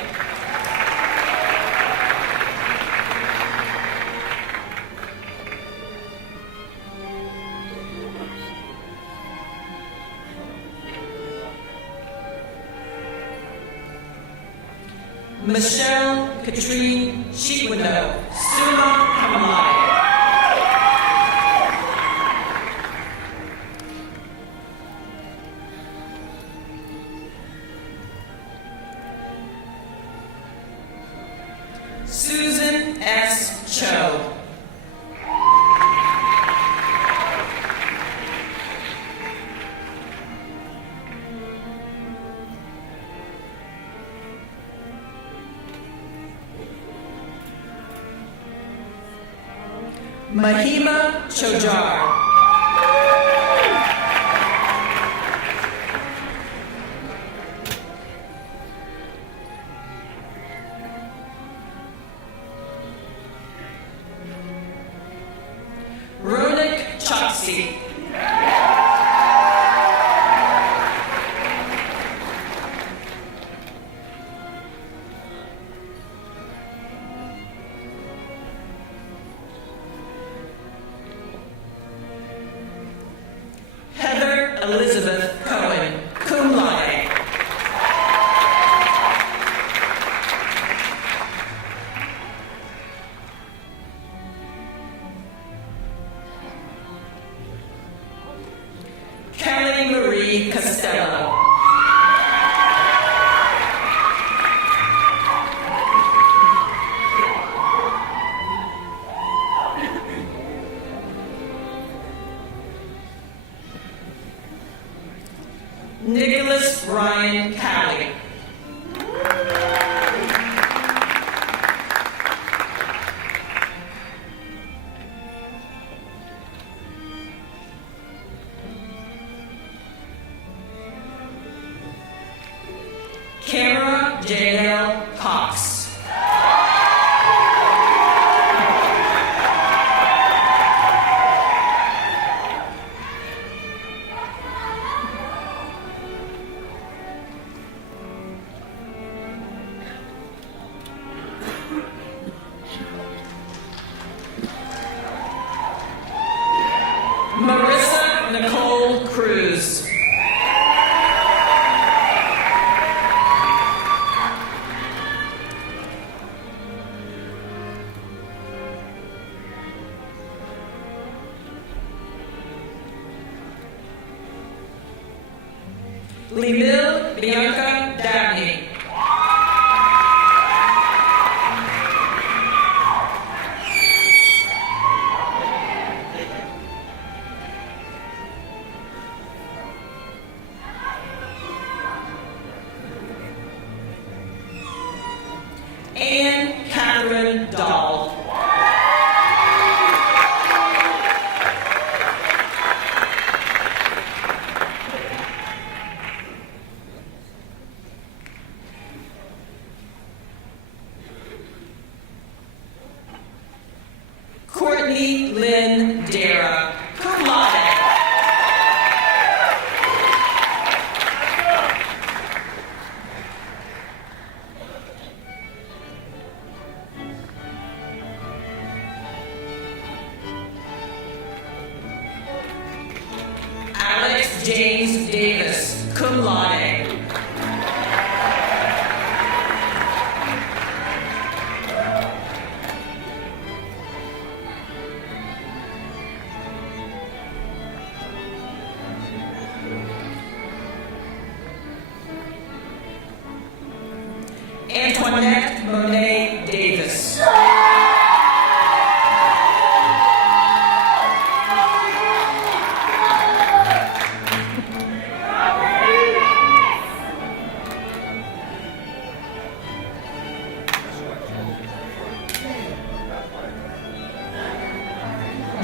Michelle Katrine Chiquino, summa cum laude. Susan S. Cho. Mahima Chojar. Ronak Choksi. Heather Elizabeth Cohen, cum laude. Kelly Marie Costello. Nicholas Ryan Cowley. Kara J.L. Cox. Marissa Nicole Cruz. Limil Bianca Dabney. Anne Catherine Dahl. Courtney Lynn Dara, cum laude. Alex James Davis, cum laude. Antoinette Monet Davis.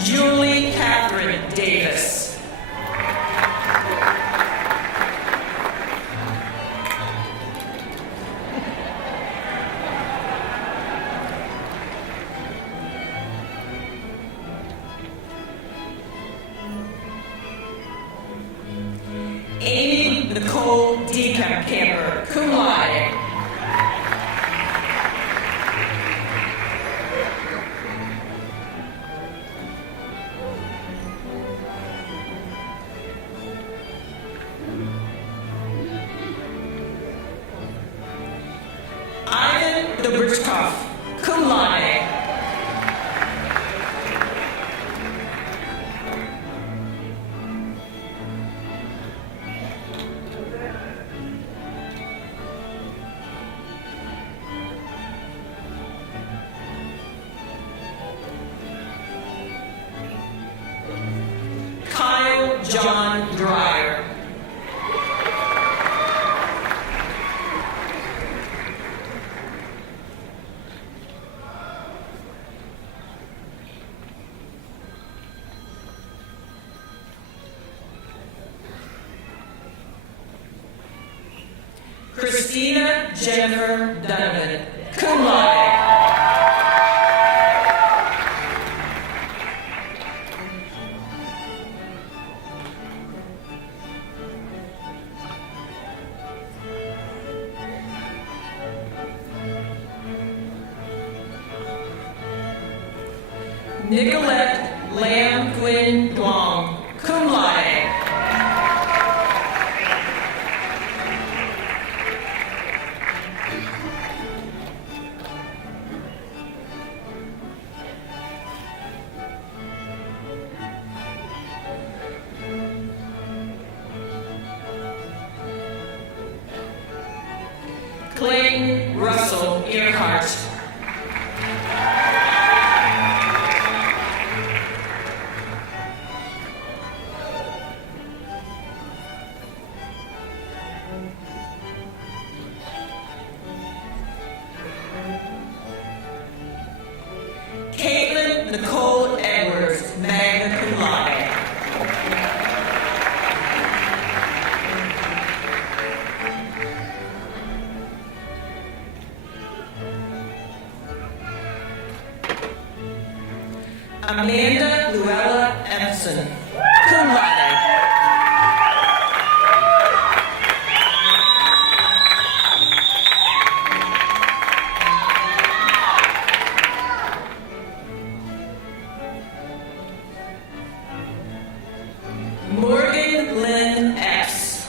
Julie Catherine Davis. Amy Nicole Deacon. Camper, cum laude. Ivan Dobrikov, cum laude. Kyle John Dreyer. Christina Jennifer Donovan, cum laude. Nicolette Lam Nguyen Duong, cum laude. Clayton Russell Earhart. Caitlin Nicole Edwards, magna cum laude. Amanda Luella Emerson, cum laude. Morgan Lynn Epps.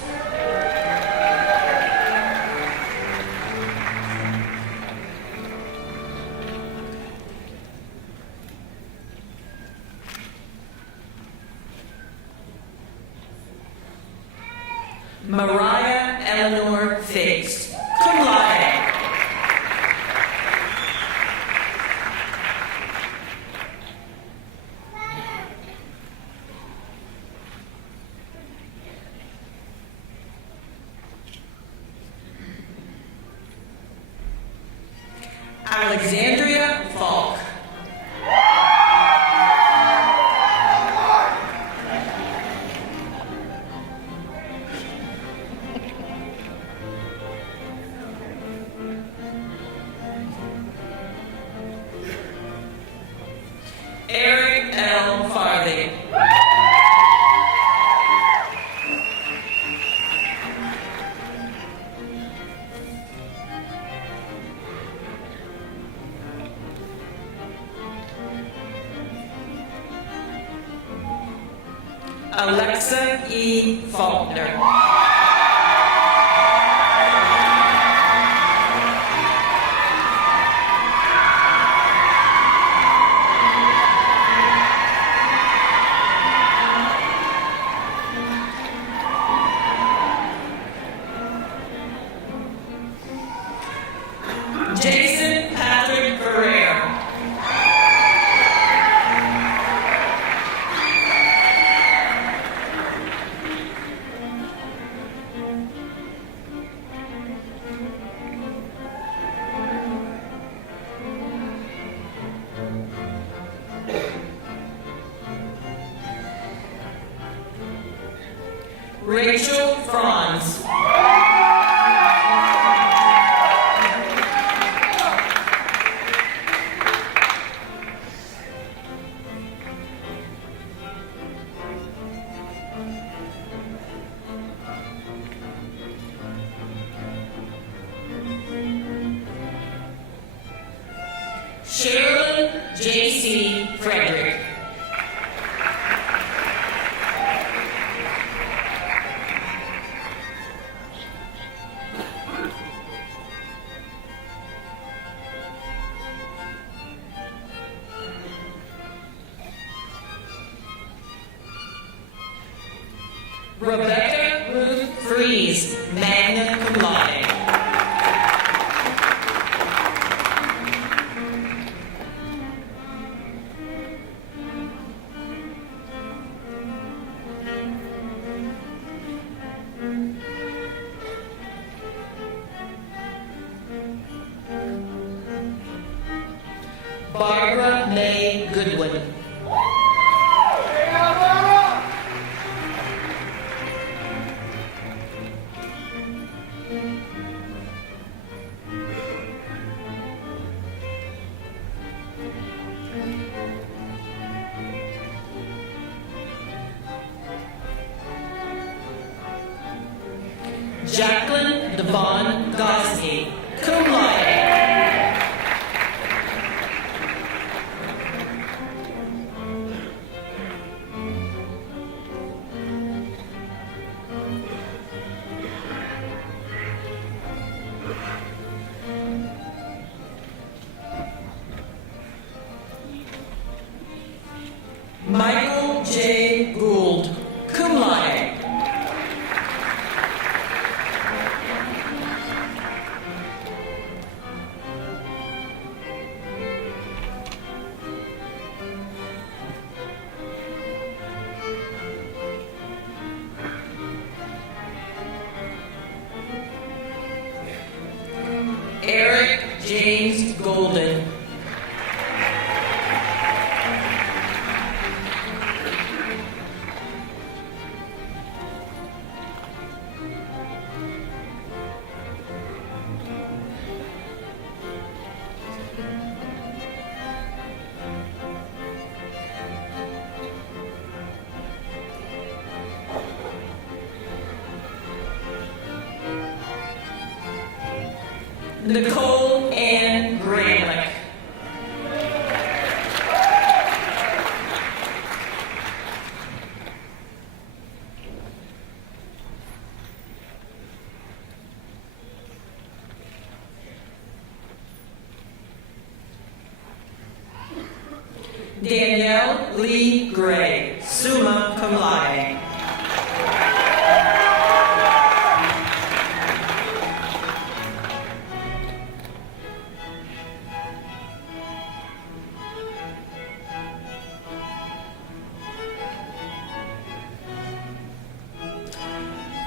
Mariah Eleanor Figs, cum laude. Alexandria Falk. Eric L. Farley. Alexa E. Faulkner. Jason Patrick Ferrer. Rachel Franz. J.C. Frederick. Rebecca Ruth Fries, magna cum laude. Barbara May Goodwin. Jacqueline Devon Gosney, cum laude. Michael J. Gould, cum laude. Eric James Golden. Nicole Ann Gramlich. Danielle Lee Gray, summa cum laude.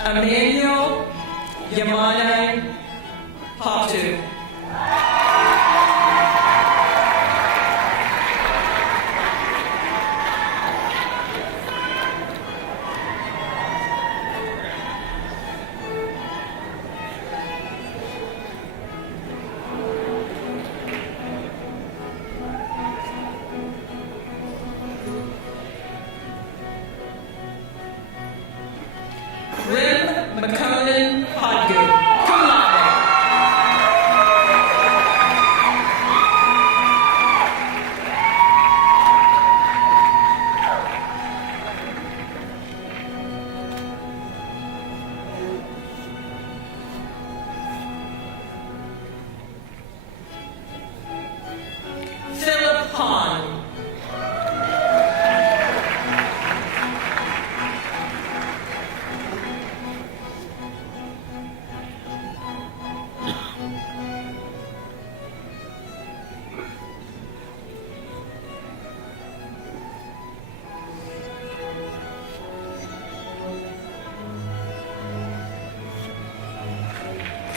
Emmanuel Yamane Patu. Rim McConan Podgood, cum laude. Philip Hahn.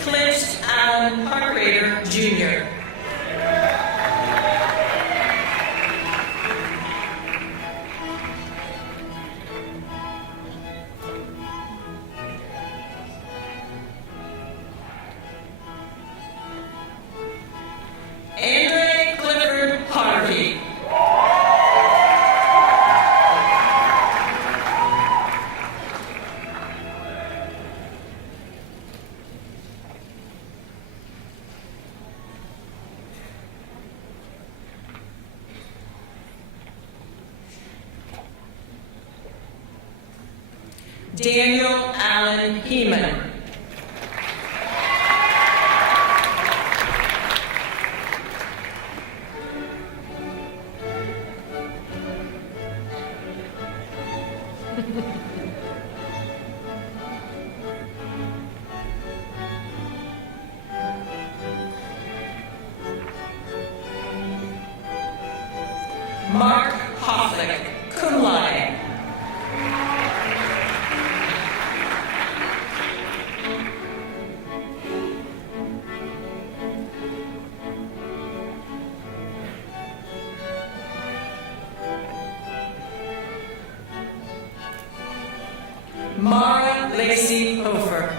Clint Allen Hargrader, Jr. Andre Clifford Harvey. Daniel Allen Heeman. Mark Hofflick, cum laude. Mara Lacey Hofer.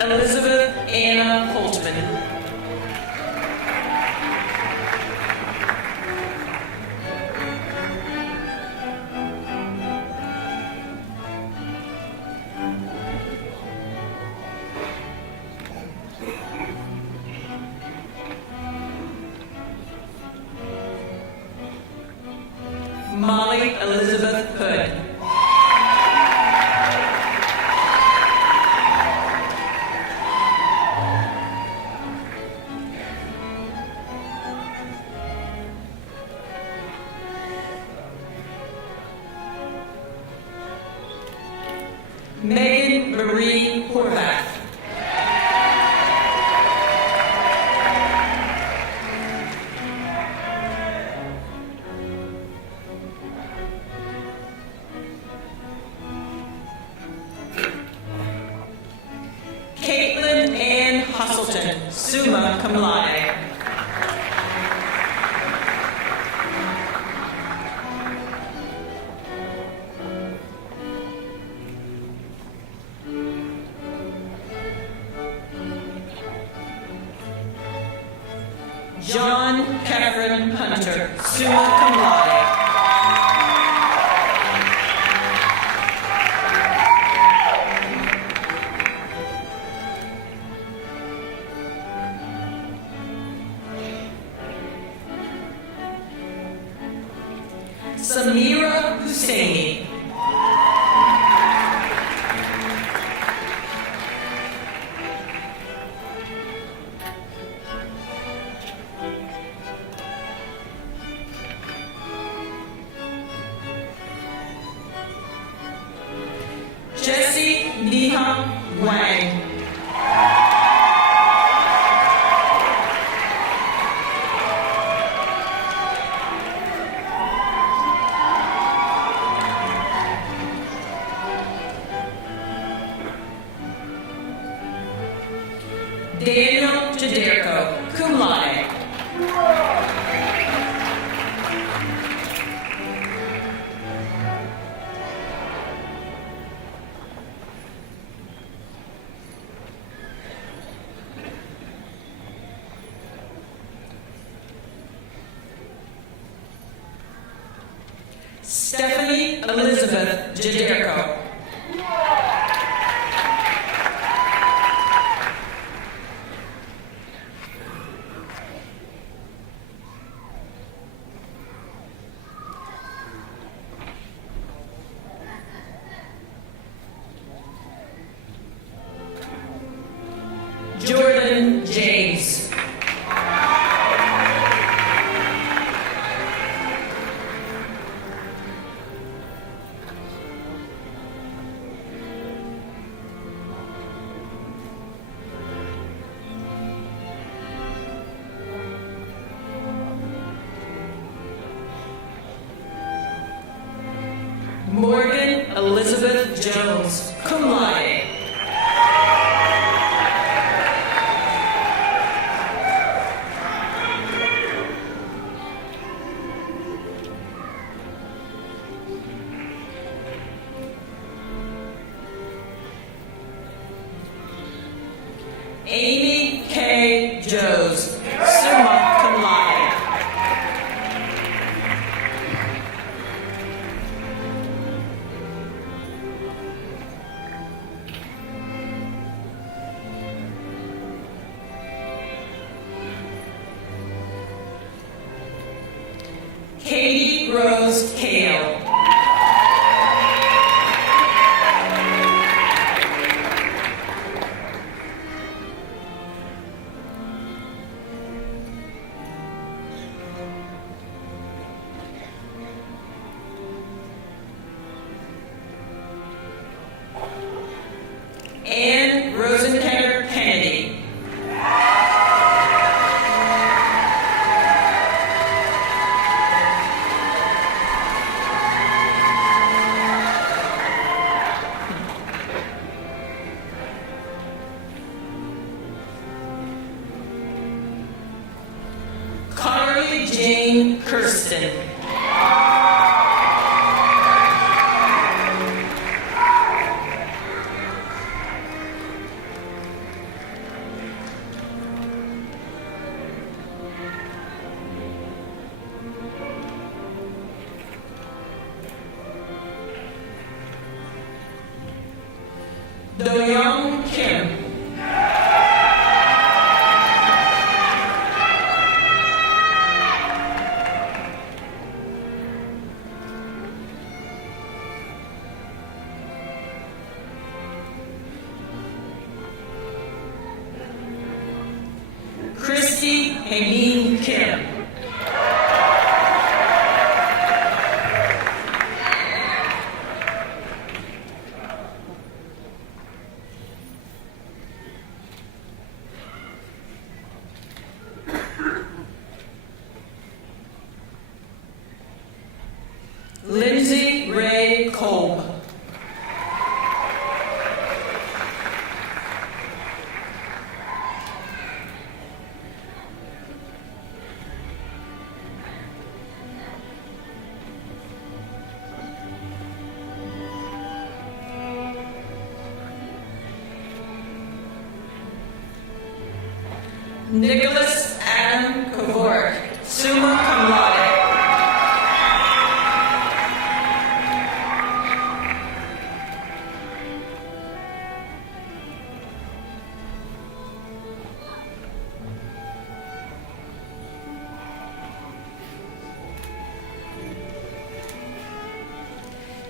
Elizabeth Anna Holtman. Molly Elizabeth Hood. Megan Marie Horvath. Caitlin Ann Hustleton, summa cum laude. John Catherine Hunter, summa cum laude. Samira Husseini. Jessie Neha Wang. Daniel Jaderko, cum laude. Stephanie Elizabeth Jaderko. Jordan James. Morgan Elizabeth Jones, cum laude. Amy K. Joes, summa cum laude. Rosenketter Kennedy. Carly Jane Kirsten. Do-Young Kim. Christy Hamin Kim. Lindsay Ray Kolb. Nicholas Adam Kovorek, summa cum laude.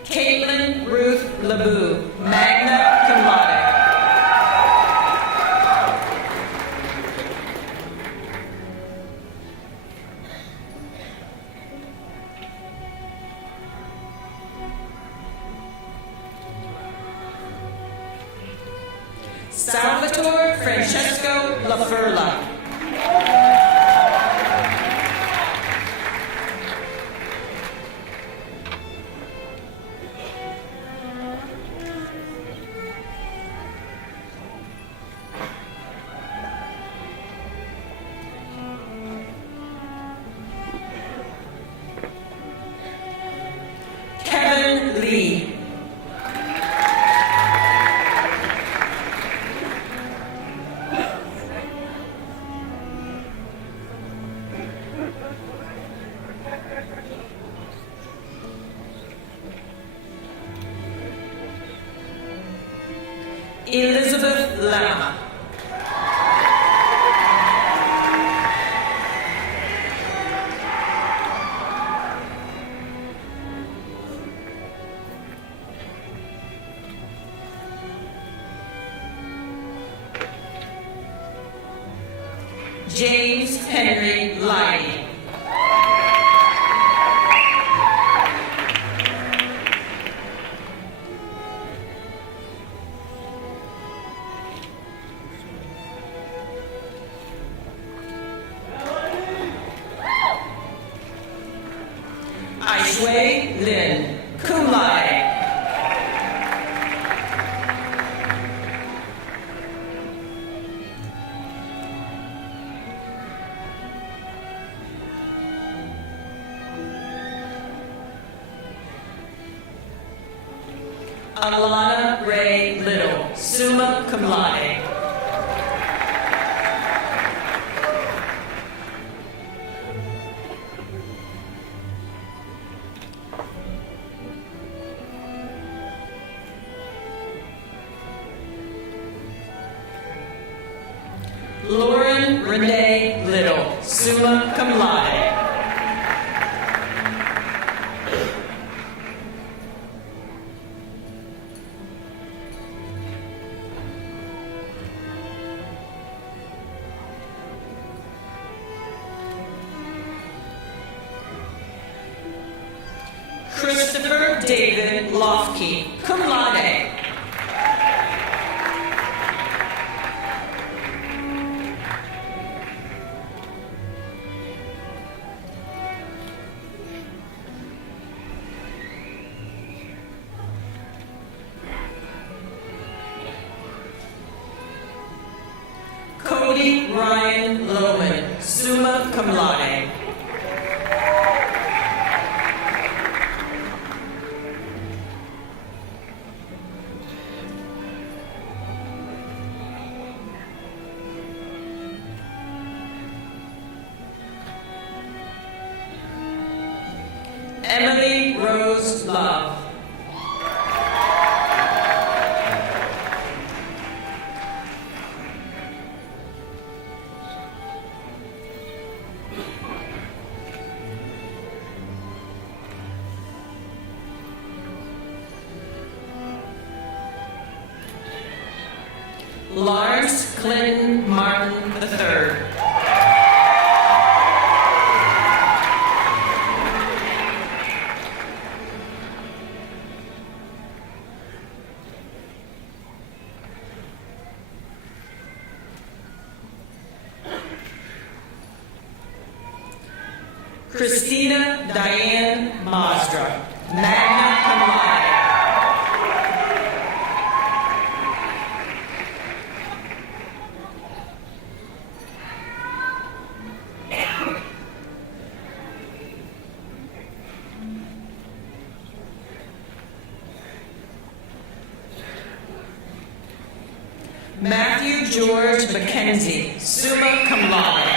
Caitlin Ruth LeBou, magna cum laude. Salvatore Francesco LaFurla. Kevin Lee. Elizabeth Lama. James Henry Lighty. Aishway Lin, cum laude. Alana Ray Little, summa cum laude. Lauren Renee Little, summa cum laude. Christopher David Lofke, cum laude. Emily Ryan Lohman, summa cum laude. Emily Rose Love. Lawrence Clinton Martin III. Christina Diane Masdra, magna cum laude. Matthew George Mackenzie, summa cum laude.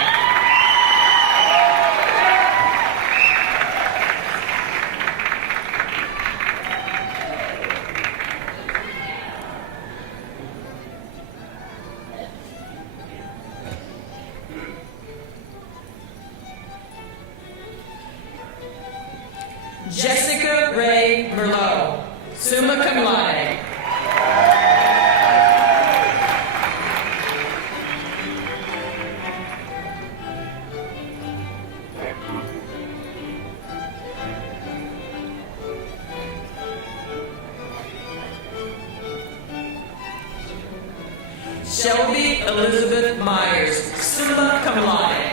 Jessica Ray Merlot, summa cum laude. Shelby Elizabeth Myers, summa cum laude.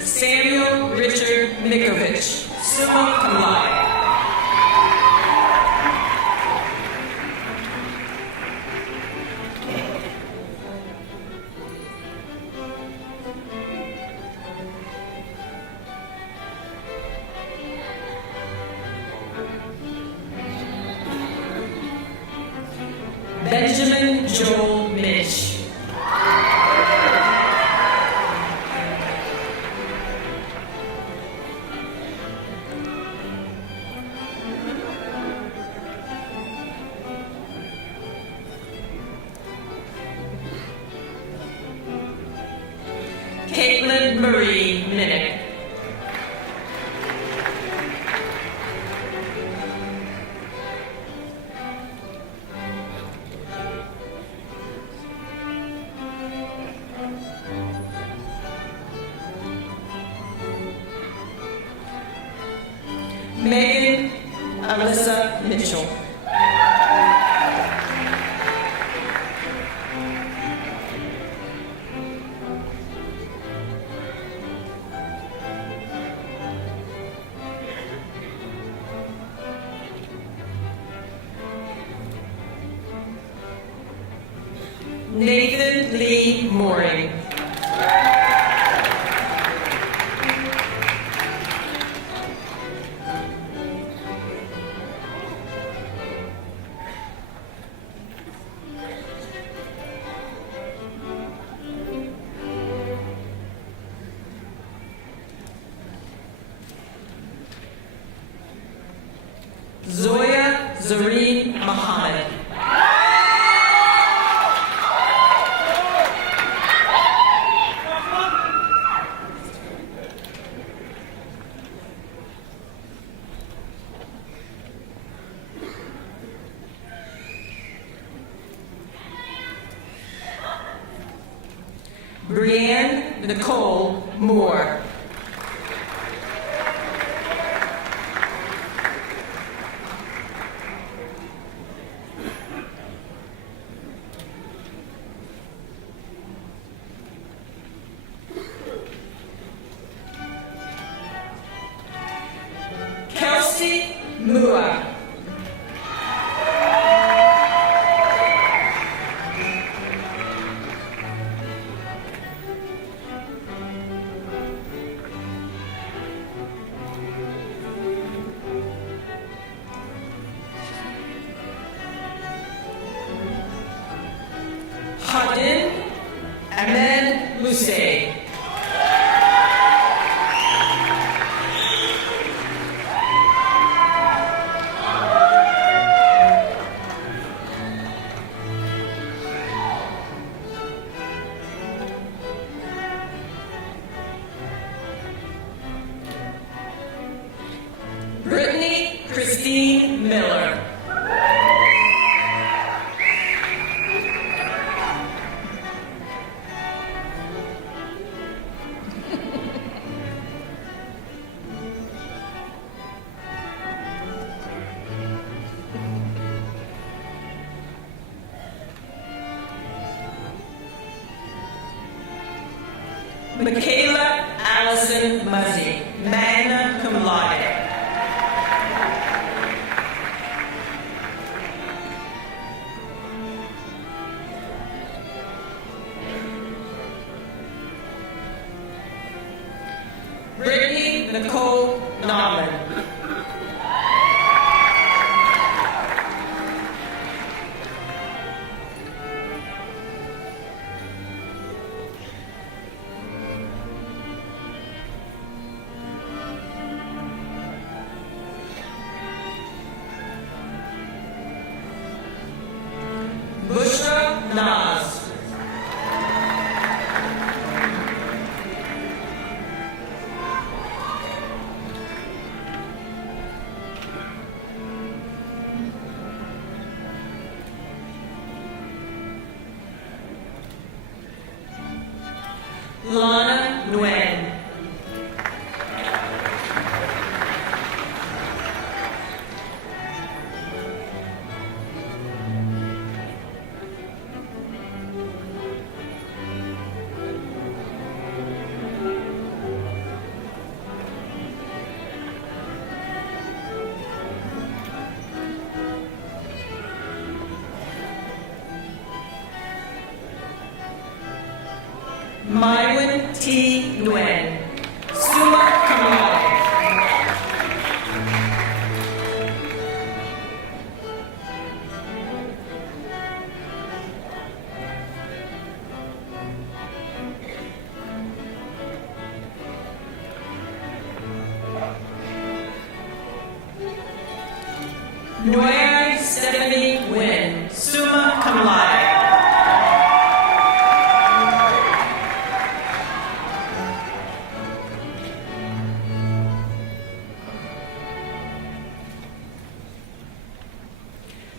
Samuel Richard Mikovich, summa cum laude. Benjamin Joel Mitch. Caitlin Marie Minnick. Megan Alyssa Mitchell. Nathan Lee Mooring. Zoya Zareen Muhammad. Brianne Nicole Moore. Hadin Ahmed Musay. Brittany Christine Miller. Michaela Allison Muzzy, magna cum laude. Brittany Nicole Nauman. Bushra Naz. Lana Nguyen. Mywin T. Nguyen, summa cum laude. Noire Stephanie Nguyen, summa cum laude.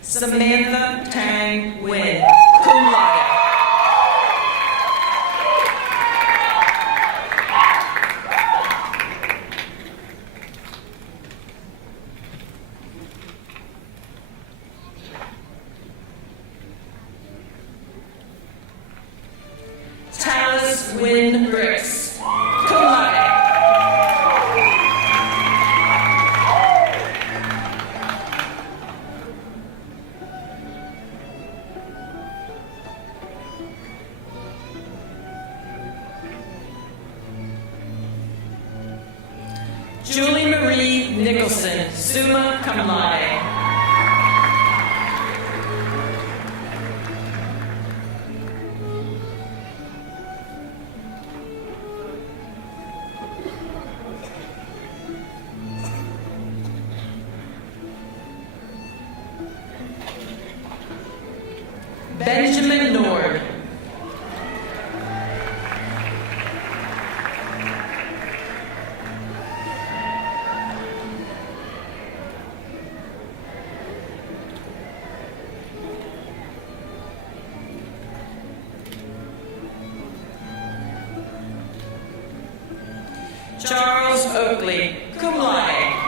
Samantha Tang Nguyen, cum laude. Talis Wynn Bricks, cum laude. Julie Marie Nicholson, summa cum laude. Benjamin Nord. Charles Oakley, cum laude.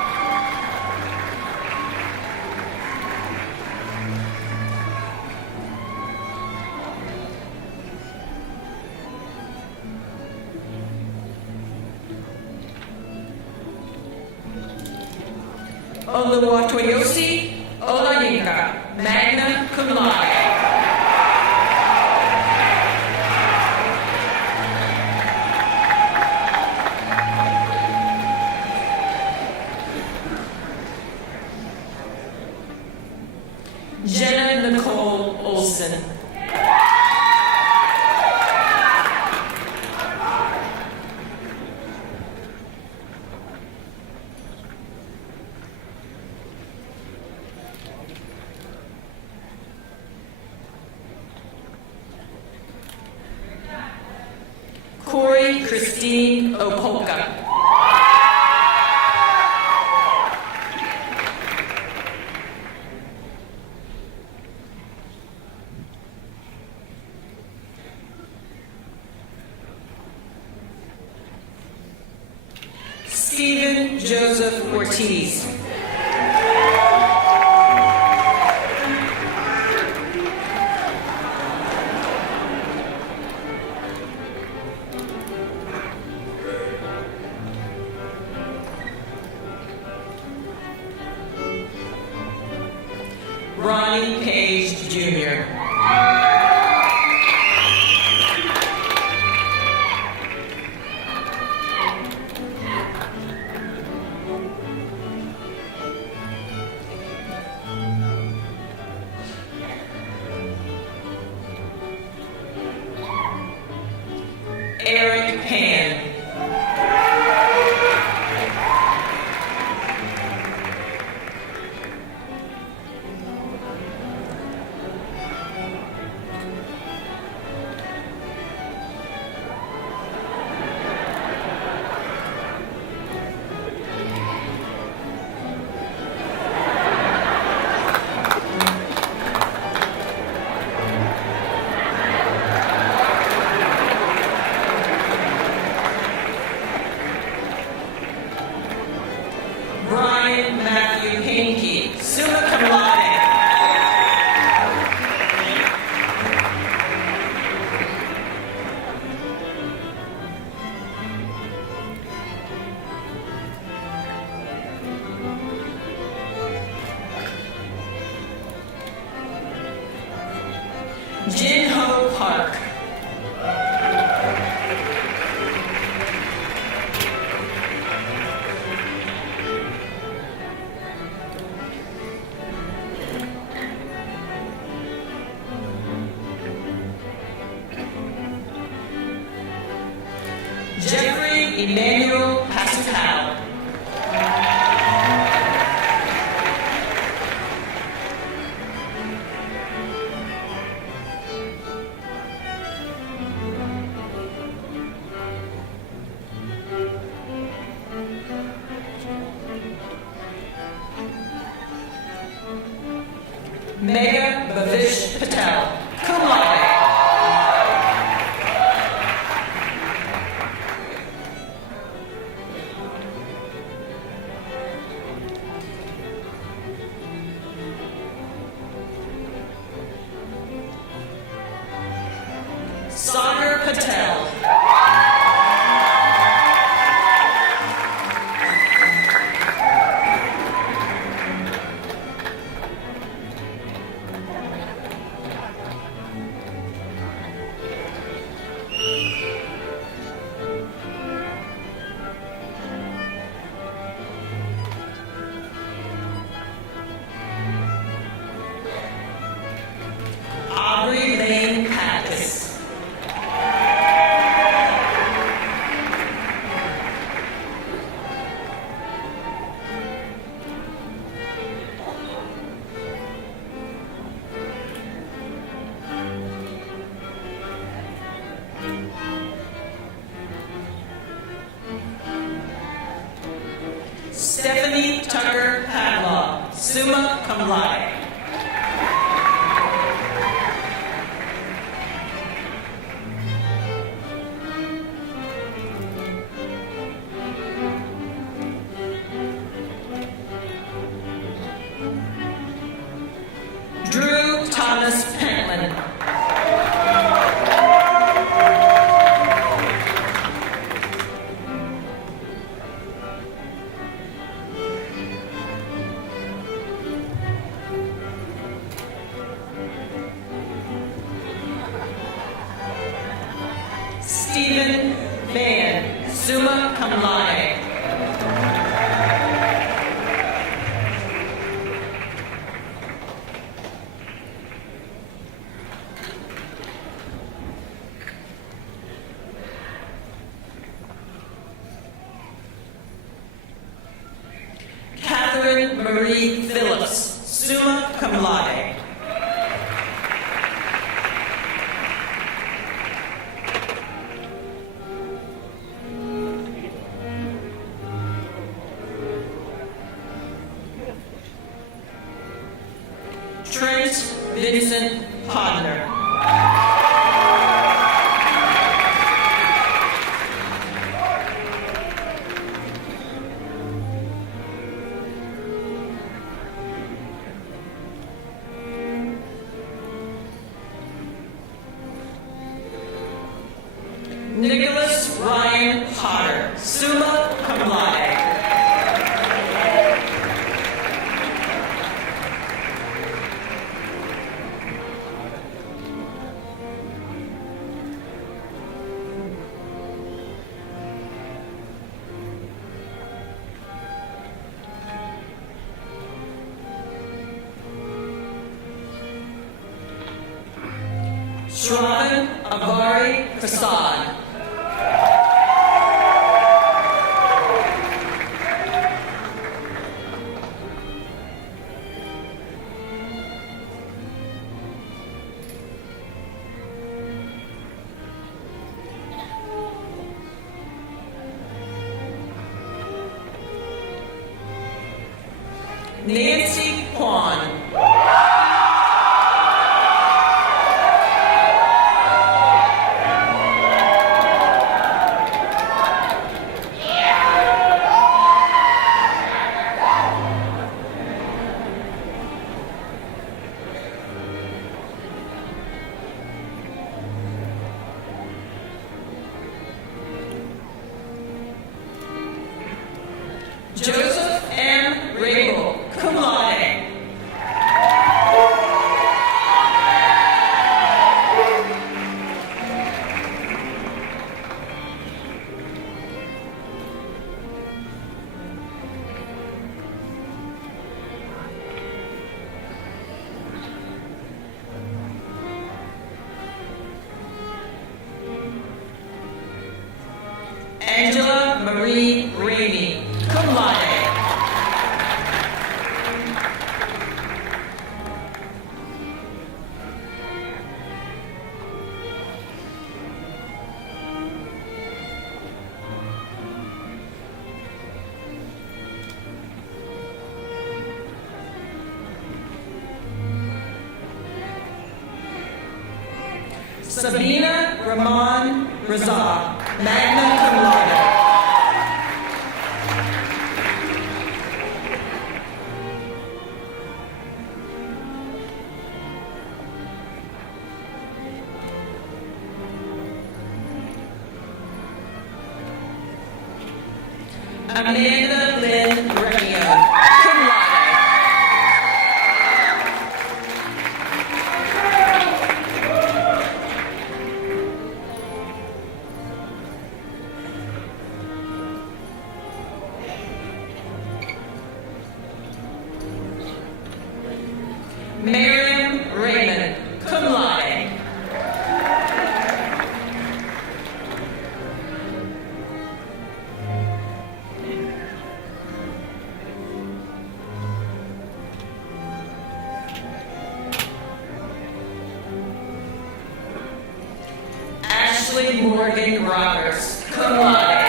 Oluwatoyosi Olayinka, magna cum laude. Jenna Nicole Olson. Christine Opolka. Stephen Joseph Ortiz. Ronnie Page Jr. Eric Pan. Brian Matthew Hanke, summa cum laude. Jin Ho Park. Jeffrey Emmanuel Pascal. Megha Bhavish Patel, cum laude. Sagar Patel. Aubrey Lane Pappas. Stephanie Tucker Hadlaw, summa cum laude. Drew Thomas Pentland. Stephen Mann, summa cum laude. Catherine Marie Phillips, summa cum laude. Trent Vincent Podner. Nicholas Ryan Potter, summa cum laude. Shravan Avari Prasad. Nancy Kwan. Joseph M. Rabel, cum laude. Angela Marie Rainey, cum laude. Sabina Rahman Raza, magna cum laude. Amanda Lynn Recchio, cum laude. Miriam Raymond, cum laude. Ashley Morgan Roberts, cum laude.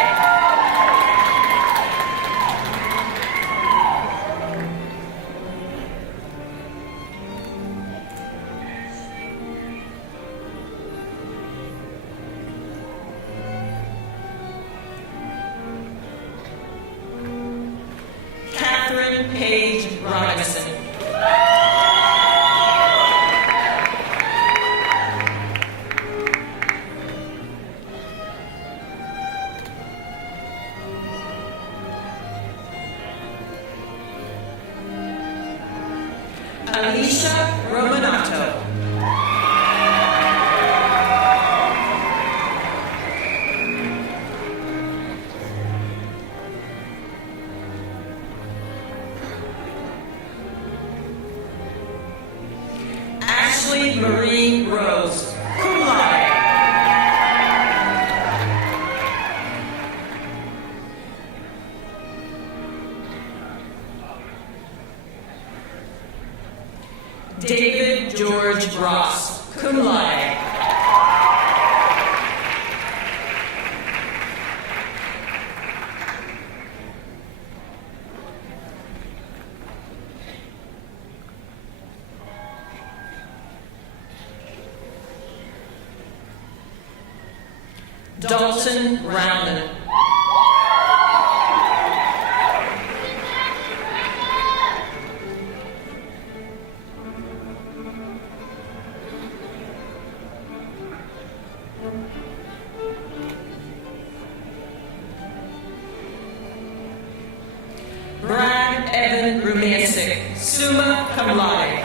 Catherine Page Robinson. Alicia Romanato. Ashley Marie Rose, cum laude. David George Ross, cum laude. Dalton Roundon. Brad Evan Rumancic, summa cum laude.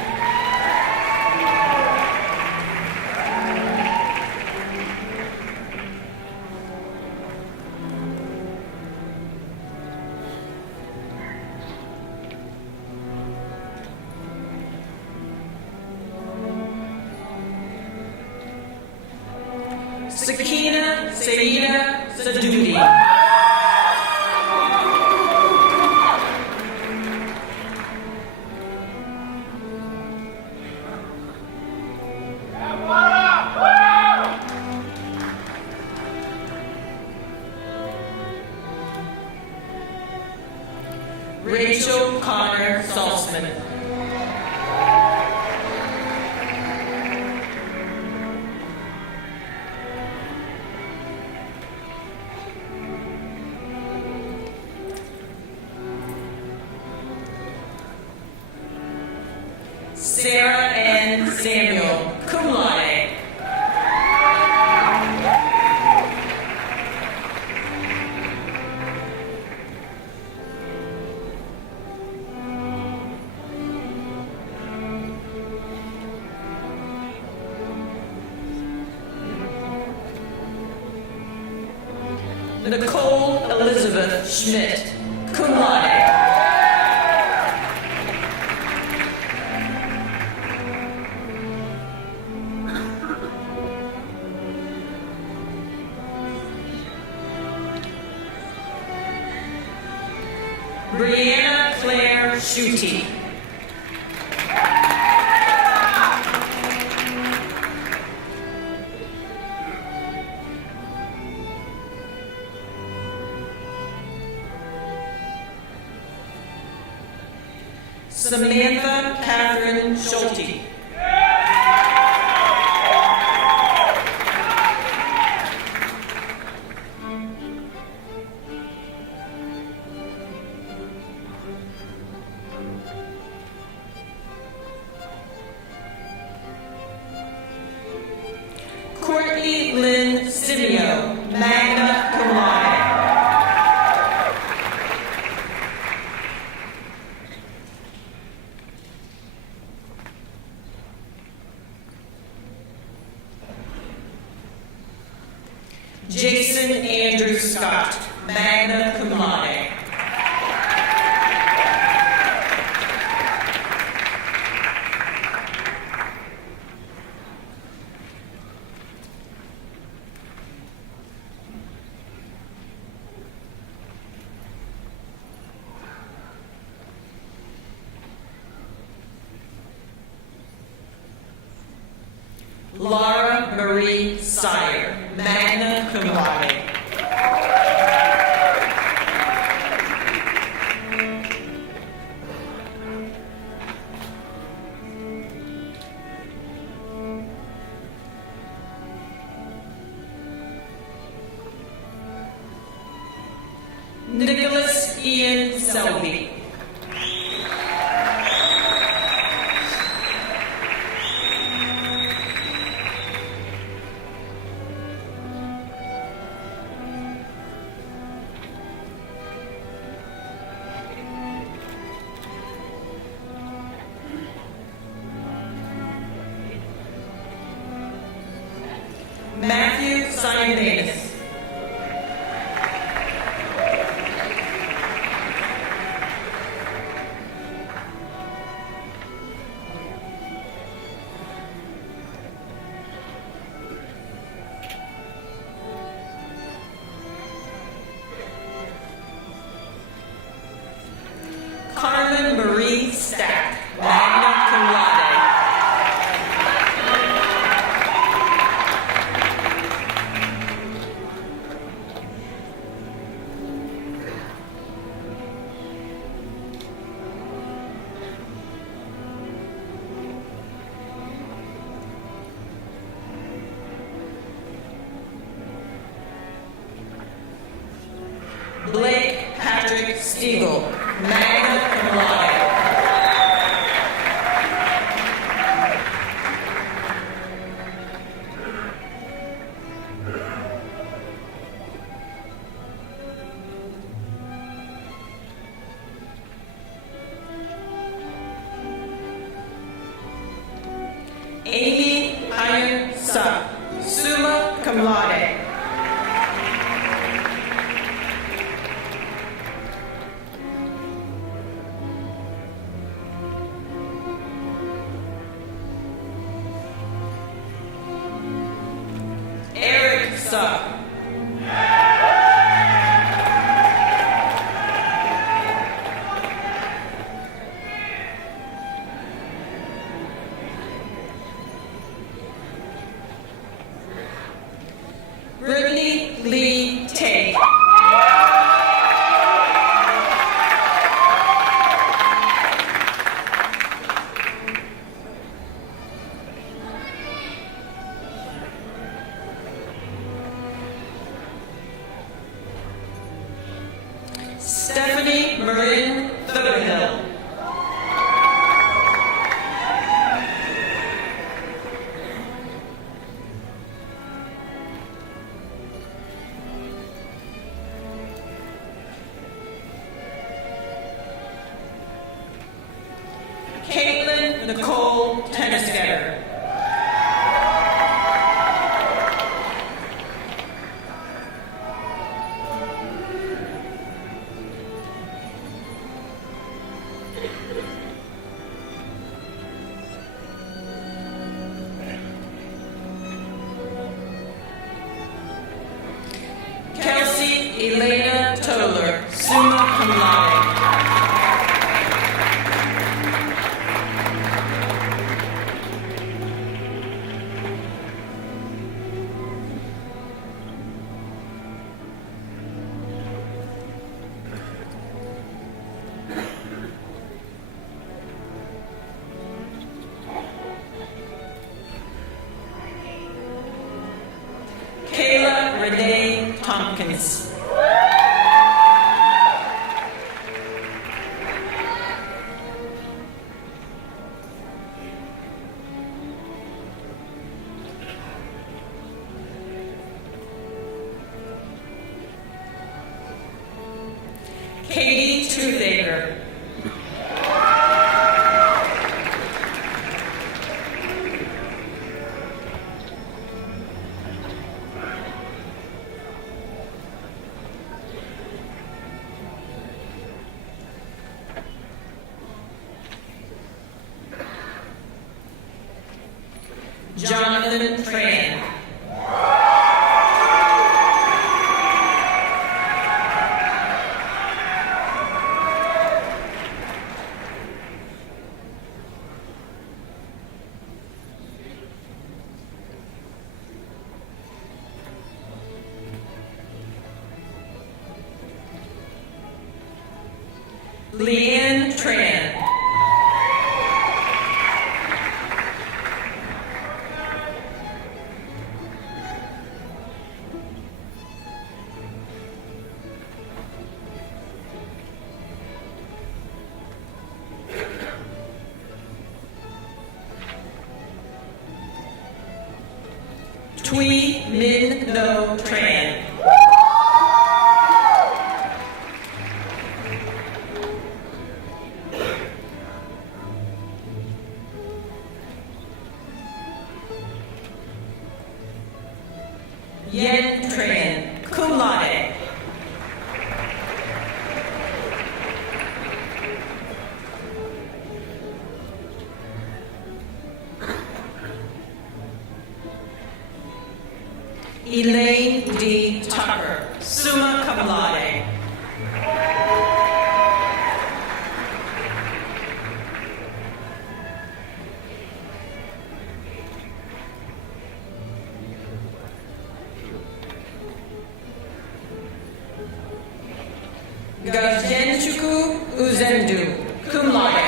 Sakina Saida Sadudi. Rachel Connor Salzman. Sarah Ann Samuel, cum laude. Nicole Elizabeth Schmidt, cum laude. Brianna Claire Schutte. Samantha Catherine Schulte. Courtney Lynn Simeo, magna cum laude. Jason Andrew Scott, magna cum laude. Laura Marie Sire, magna cum laude. Nicholas Ian Selby. Matthew Simonidis. Carmen Marie Stack, magna cum laude. Patrick Stiegel, magna cum laude. Amy Iron Suck, summa cum laude. Eric Suck. Brittany Lee Tate. Stephanie Marin Thurhill. Caitlin Nicole Tennisgetter. Kelsey Elena Toller, summa cum laude. Kayla Renee Tompkins. Katie Toothaker. Jonathan Tran. Leanne Tran. Twee Min No Tran. Yen Tran, cum laude. Elaine D. Tucker, summa cum laude. Gajenchukwu Uzendu, cum laude.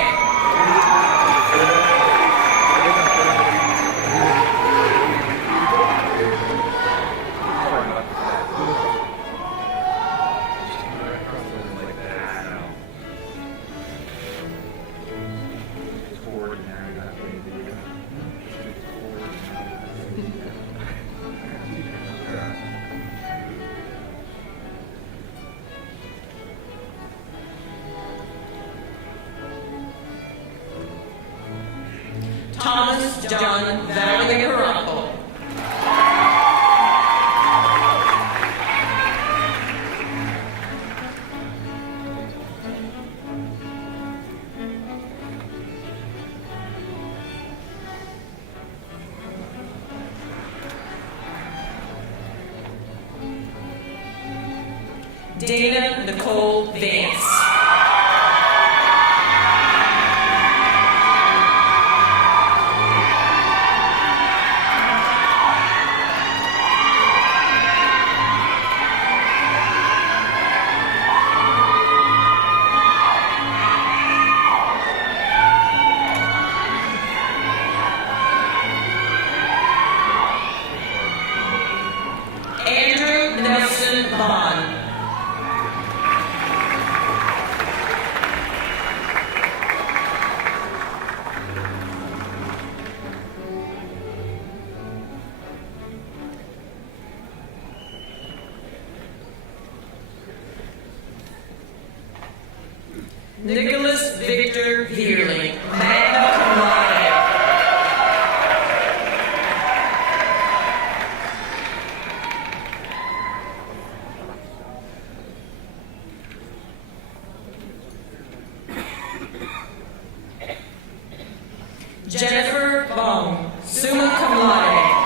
Thomas John Valier-Caracol. Dana Nicole Vance. Andrew Nelson Bond. Nicholas Victor Veerling, magna cum laude. Jennifer Bong, summa cum laude.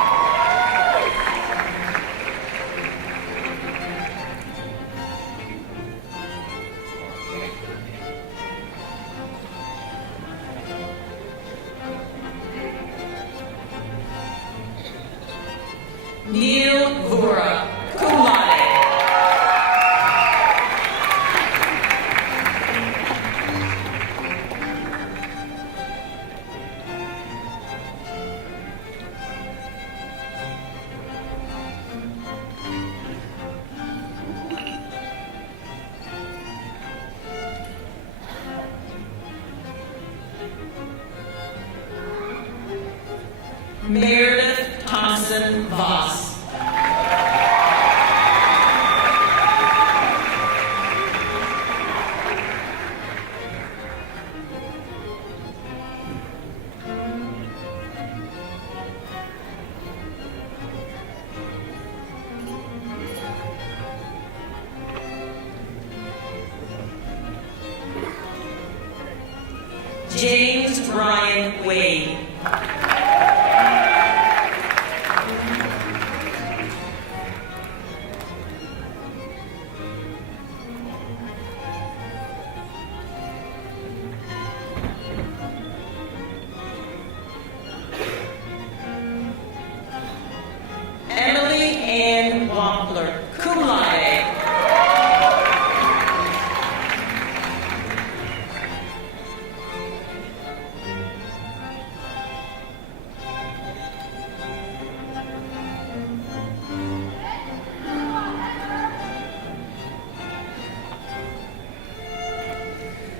Neil Vora, cum laude. Meredith Thompson Voss. James Ryan Wade. Emily Ann Wampler, cum laude.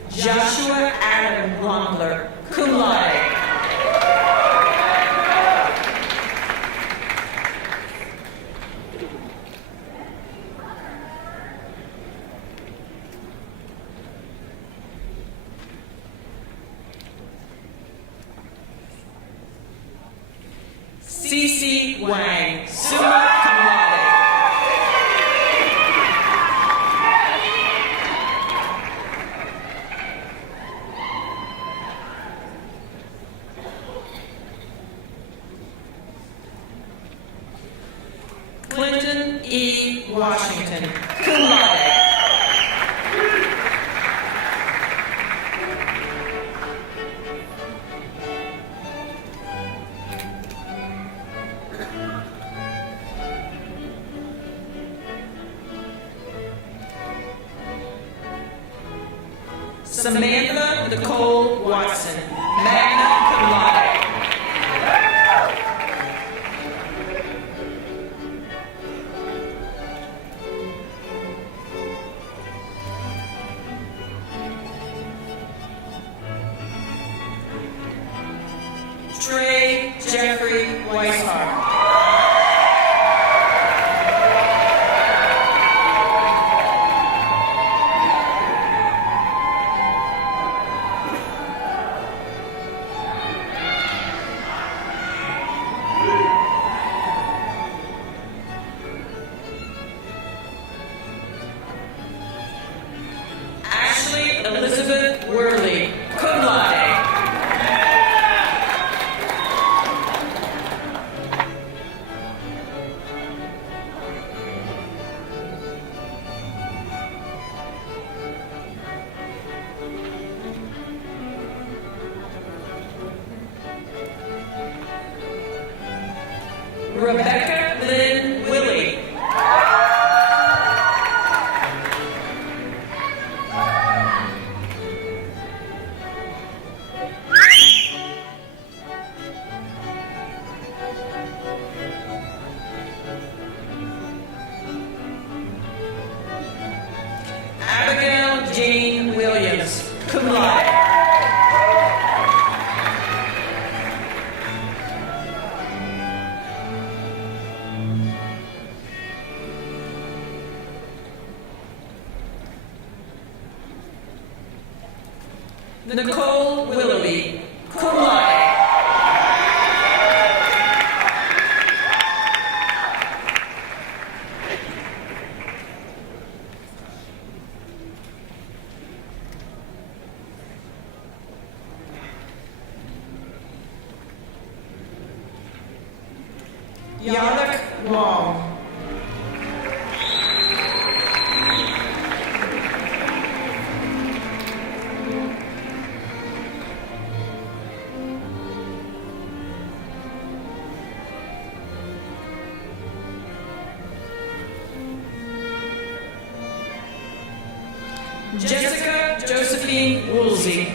Joshua Adam Wampler, cum laude. Cece Wang, summa cum laude. Clinton E. Washington, cum laude. Samantha Nicole Watson, magna cum laude. Trey Jeffrey Weishart. Rebecca Lynn Willie. Abigail Jean Williams, cum laude. Nicole Willoughby, cum laude. Yannick Long. Jessica Josephine Woolsey.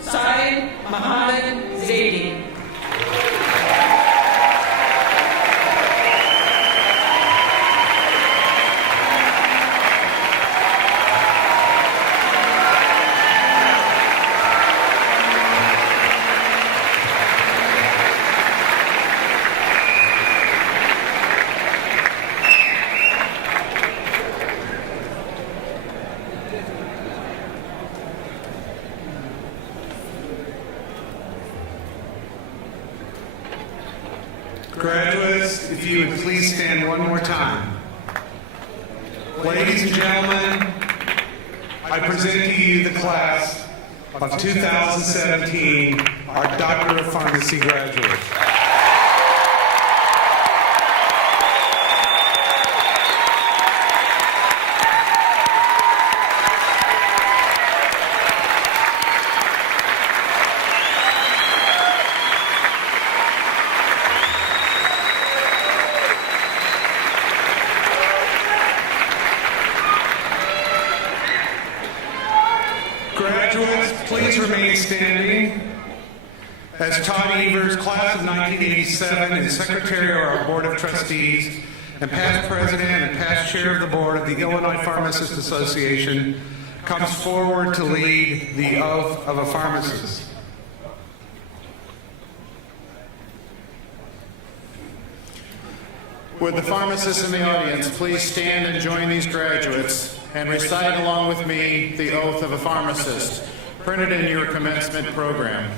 Saeed Mohammed Zaidi. Graduates, if you would please stand one more time. Ladies and gentlemen, I present to you the class of 2017, our Doctor of Pharmacy graduates. Graduates, please remain standing as Todd Evers, class of 1987, and Secretary of our Board of Trustees, and past President and past Chair of the Board of the Illinois Pharmacists Association, comes forward to lead the oath of a pharmacist. Would the pharmacists in the audience please stand and join these graduates and recite along with me the oath of a pharmacist, printed in your commencement program.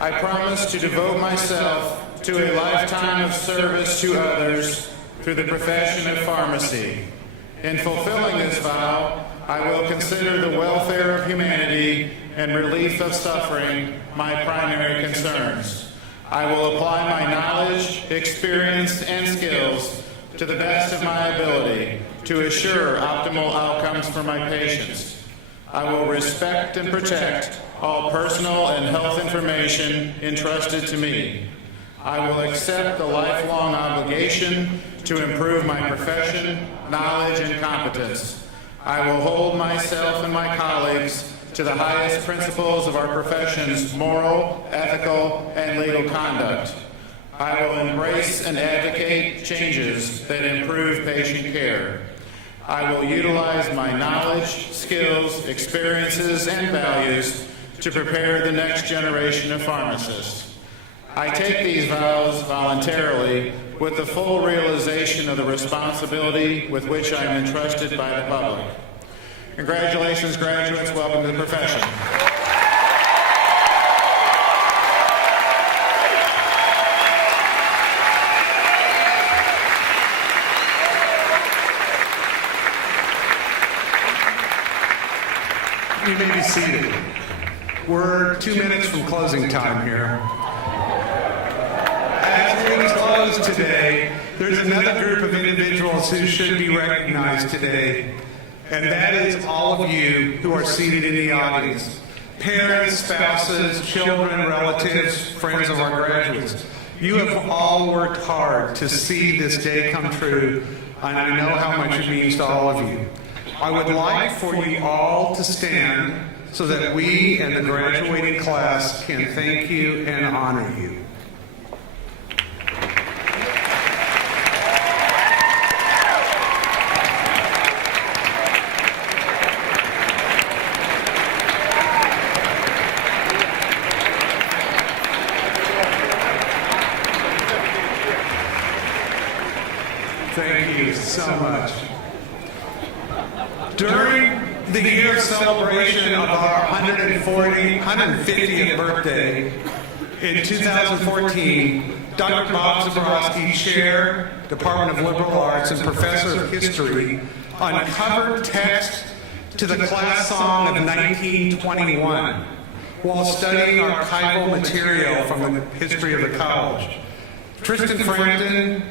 I promise to devote myself to a lifetime of service to others through the profession of pharmacy. In fulfilling this vow, I will consider the welfare of humanity and relief of suffering my primary concerns. I will apply my knowledge, experience, and skills to the best of my ability to assure optimal outcomes for my patients. I will respect and protect all personal and health information entrusted to me. I will accept the lifelong obligation to improve my profession, knowledge, and competence. I will hold myself and my colleagues to the highest principles of our profession's moral, ethical, and legal conduct. I will embrace and advocate changes that improve patient care. I will utilize my knowledge, skills, experiences, and values to prepare the next generation of pharmacists. I take these vows voluntarily with the full realization of the responsibility with which I am entrusted by the public. Congratulations, graduates. Welcome to the profession. You may be seated. We're 2 minutes from closing time here. As we close today, there's another group of individuals who should be recognized today, and that is all of you who are seated in the audience. Parents, spouses, children, relatives, friends of our graduates. You have all worked hard to see this day come true, and I know how much it means to all of you. I would like for you all to stand so that we and the graduating class can thank you and honor you. Thank you so much. During the year of celebration of our 150th birthday in 2014, Dr. Bob Zabrowski, Chair, Department of Liberal Arts and Professor of History, uncovered text to the class song of 1921 while studying archival material from the history of the college. Tristan Frampton,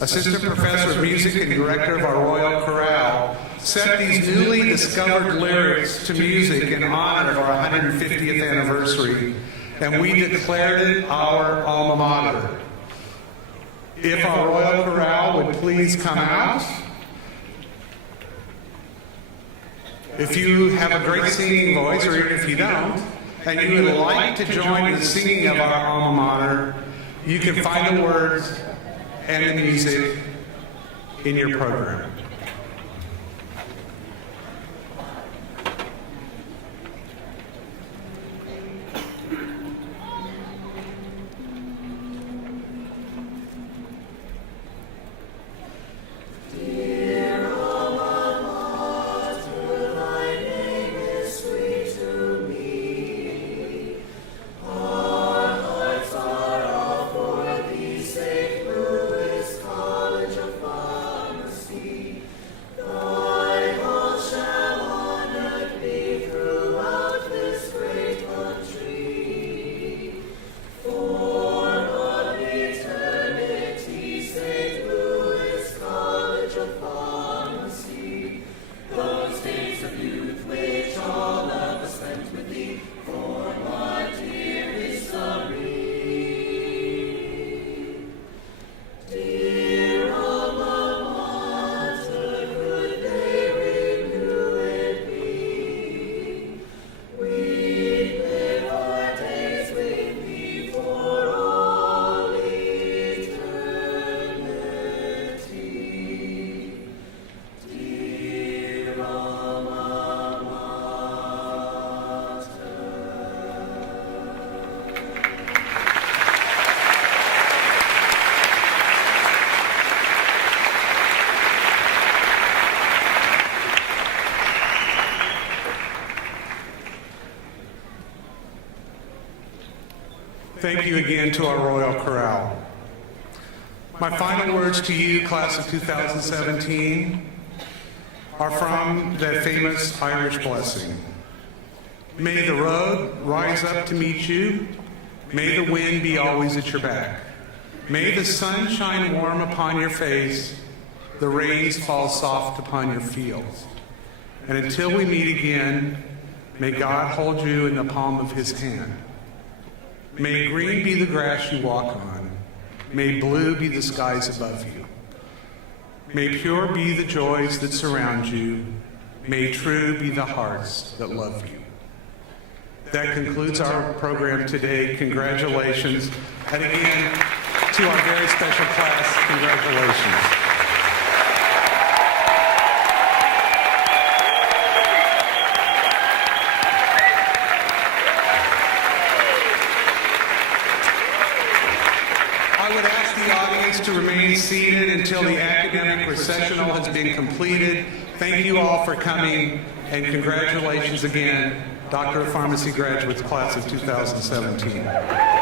Assistant Professor of Music and Director of our Royal Chorale, set these newly discovered lyrics to music in honor of our 150th anniversary, and we declared it our alma mater. If our Royal Chorale would please come out. If you have a great singing voice, or even if you don't, and you would like to join the singing of our alma mater, you can find the words and the music in your program. Thank you again to our Royal Chorale. My final words to you, class of 2017, are from that famous Irish blessing. May the road rise up to meet you. May the wind be always at your back. May the sun shine warm upon your face. The rains fall soft upon your fields. And until we meet again, may God hold you in the palm of his hand. May green be the grass you walk on. May blue be the skies above you. May pure be the joys that surround you. May true be the hearts that love you. That concludes our program today. Congratulations. And again, to our very special class, congratulations. To remain seated until the academic recessional has been completed. Thank you all for coming, and congratulations again, Doctor of Pharmacy graduates, class of 2017.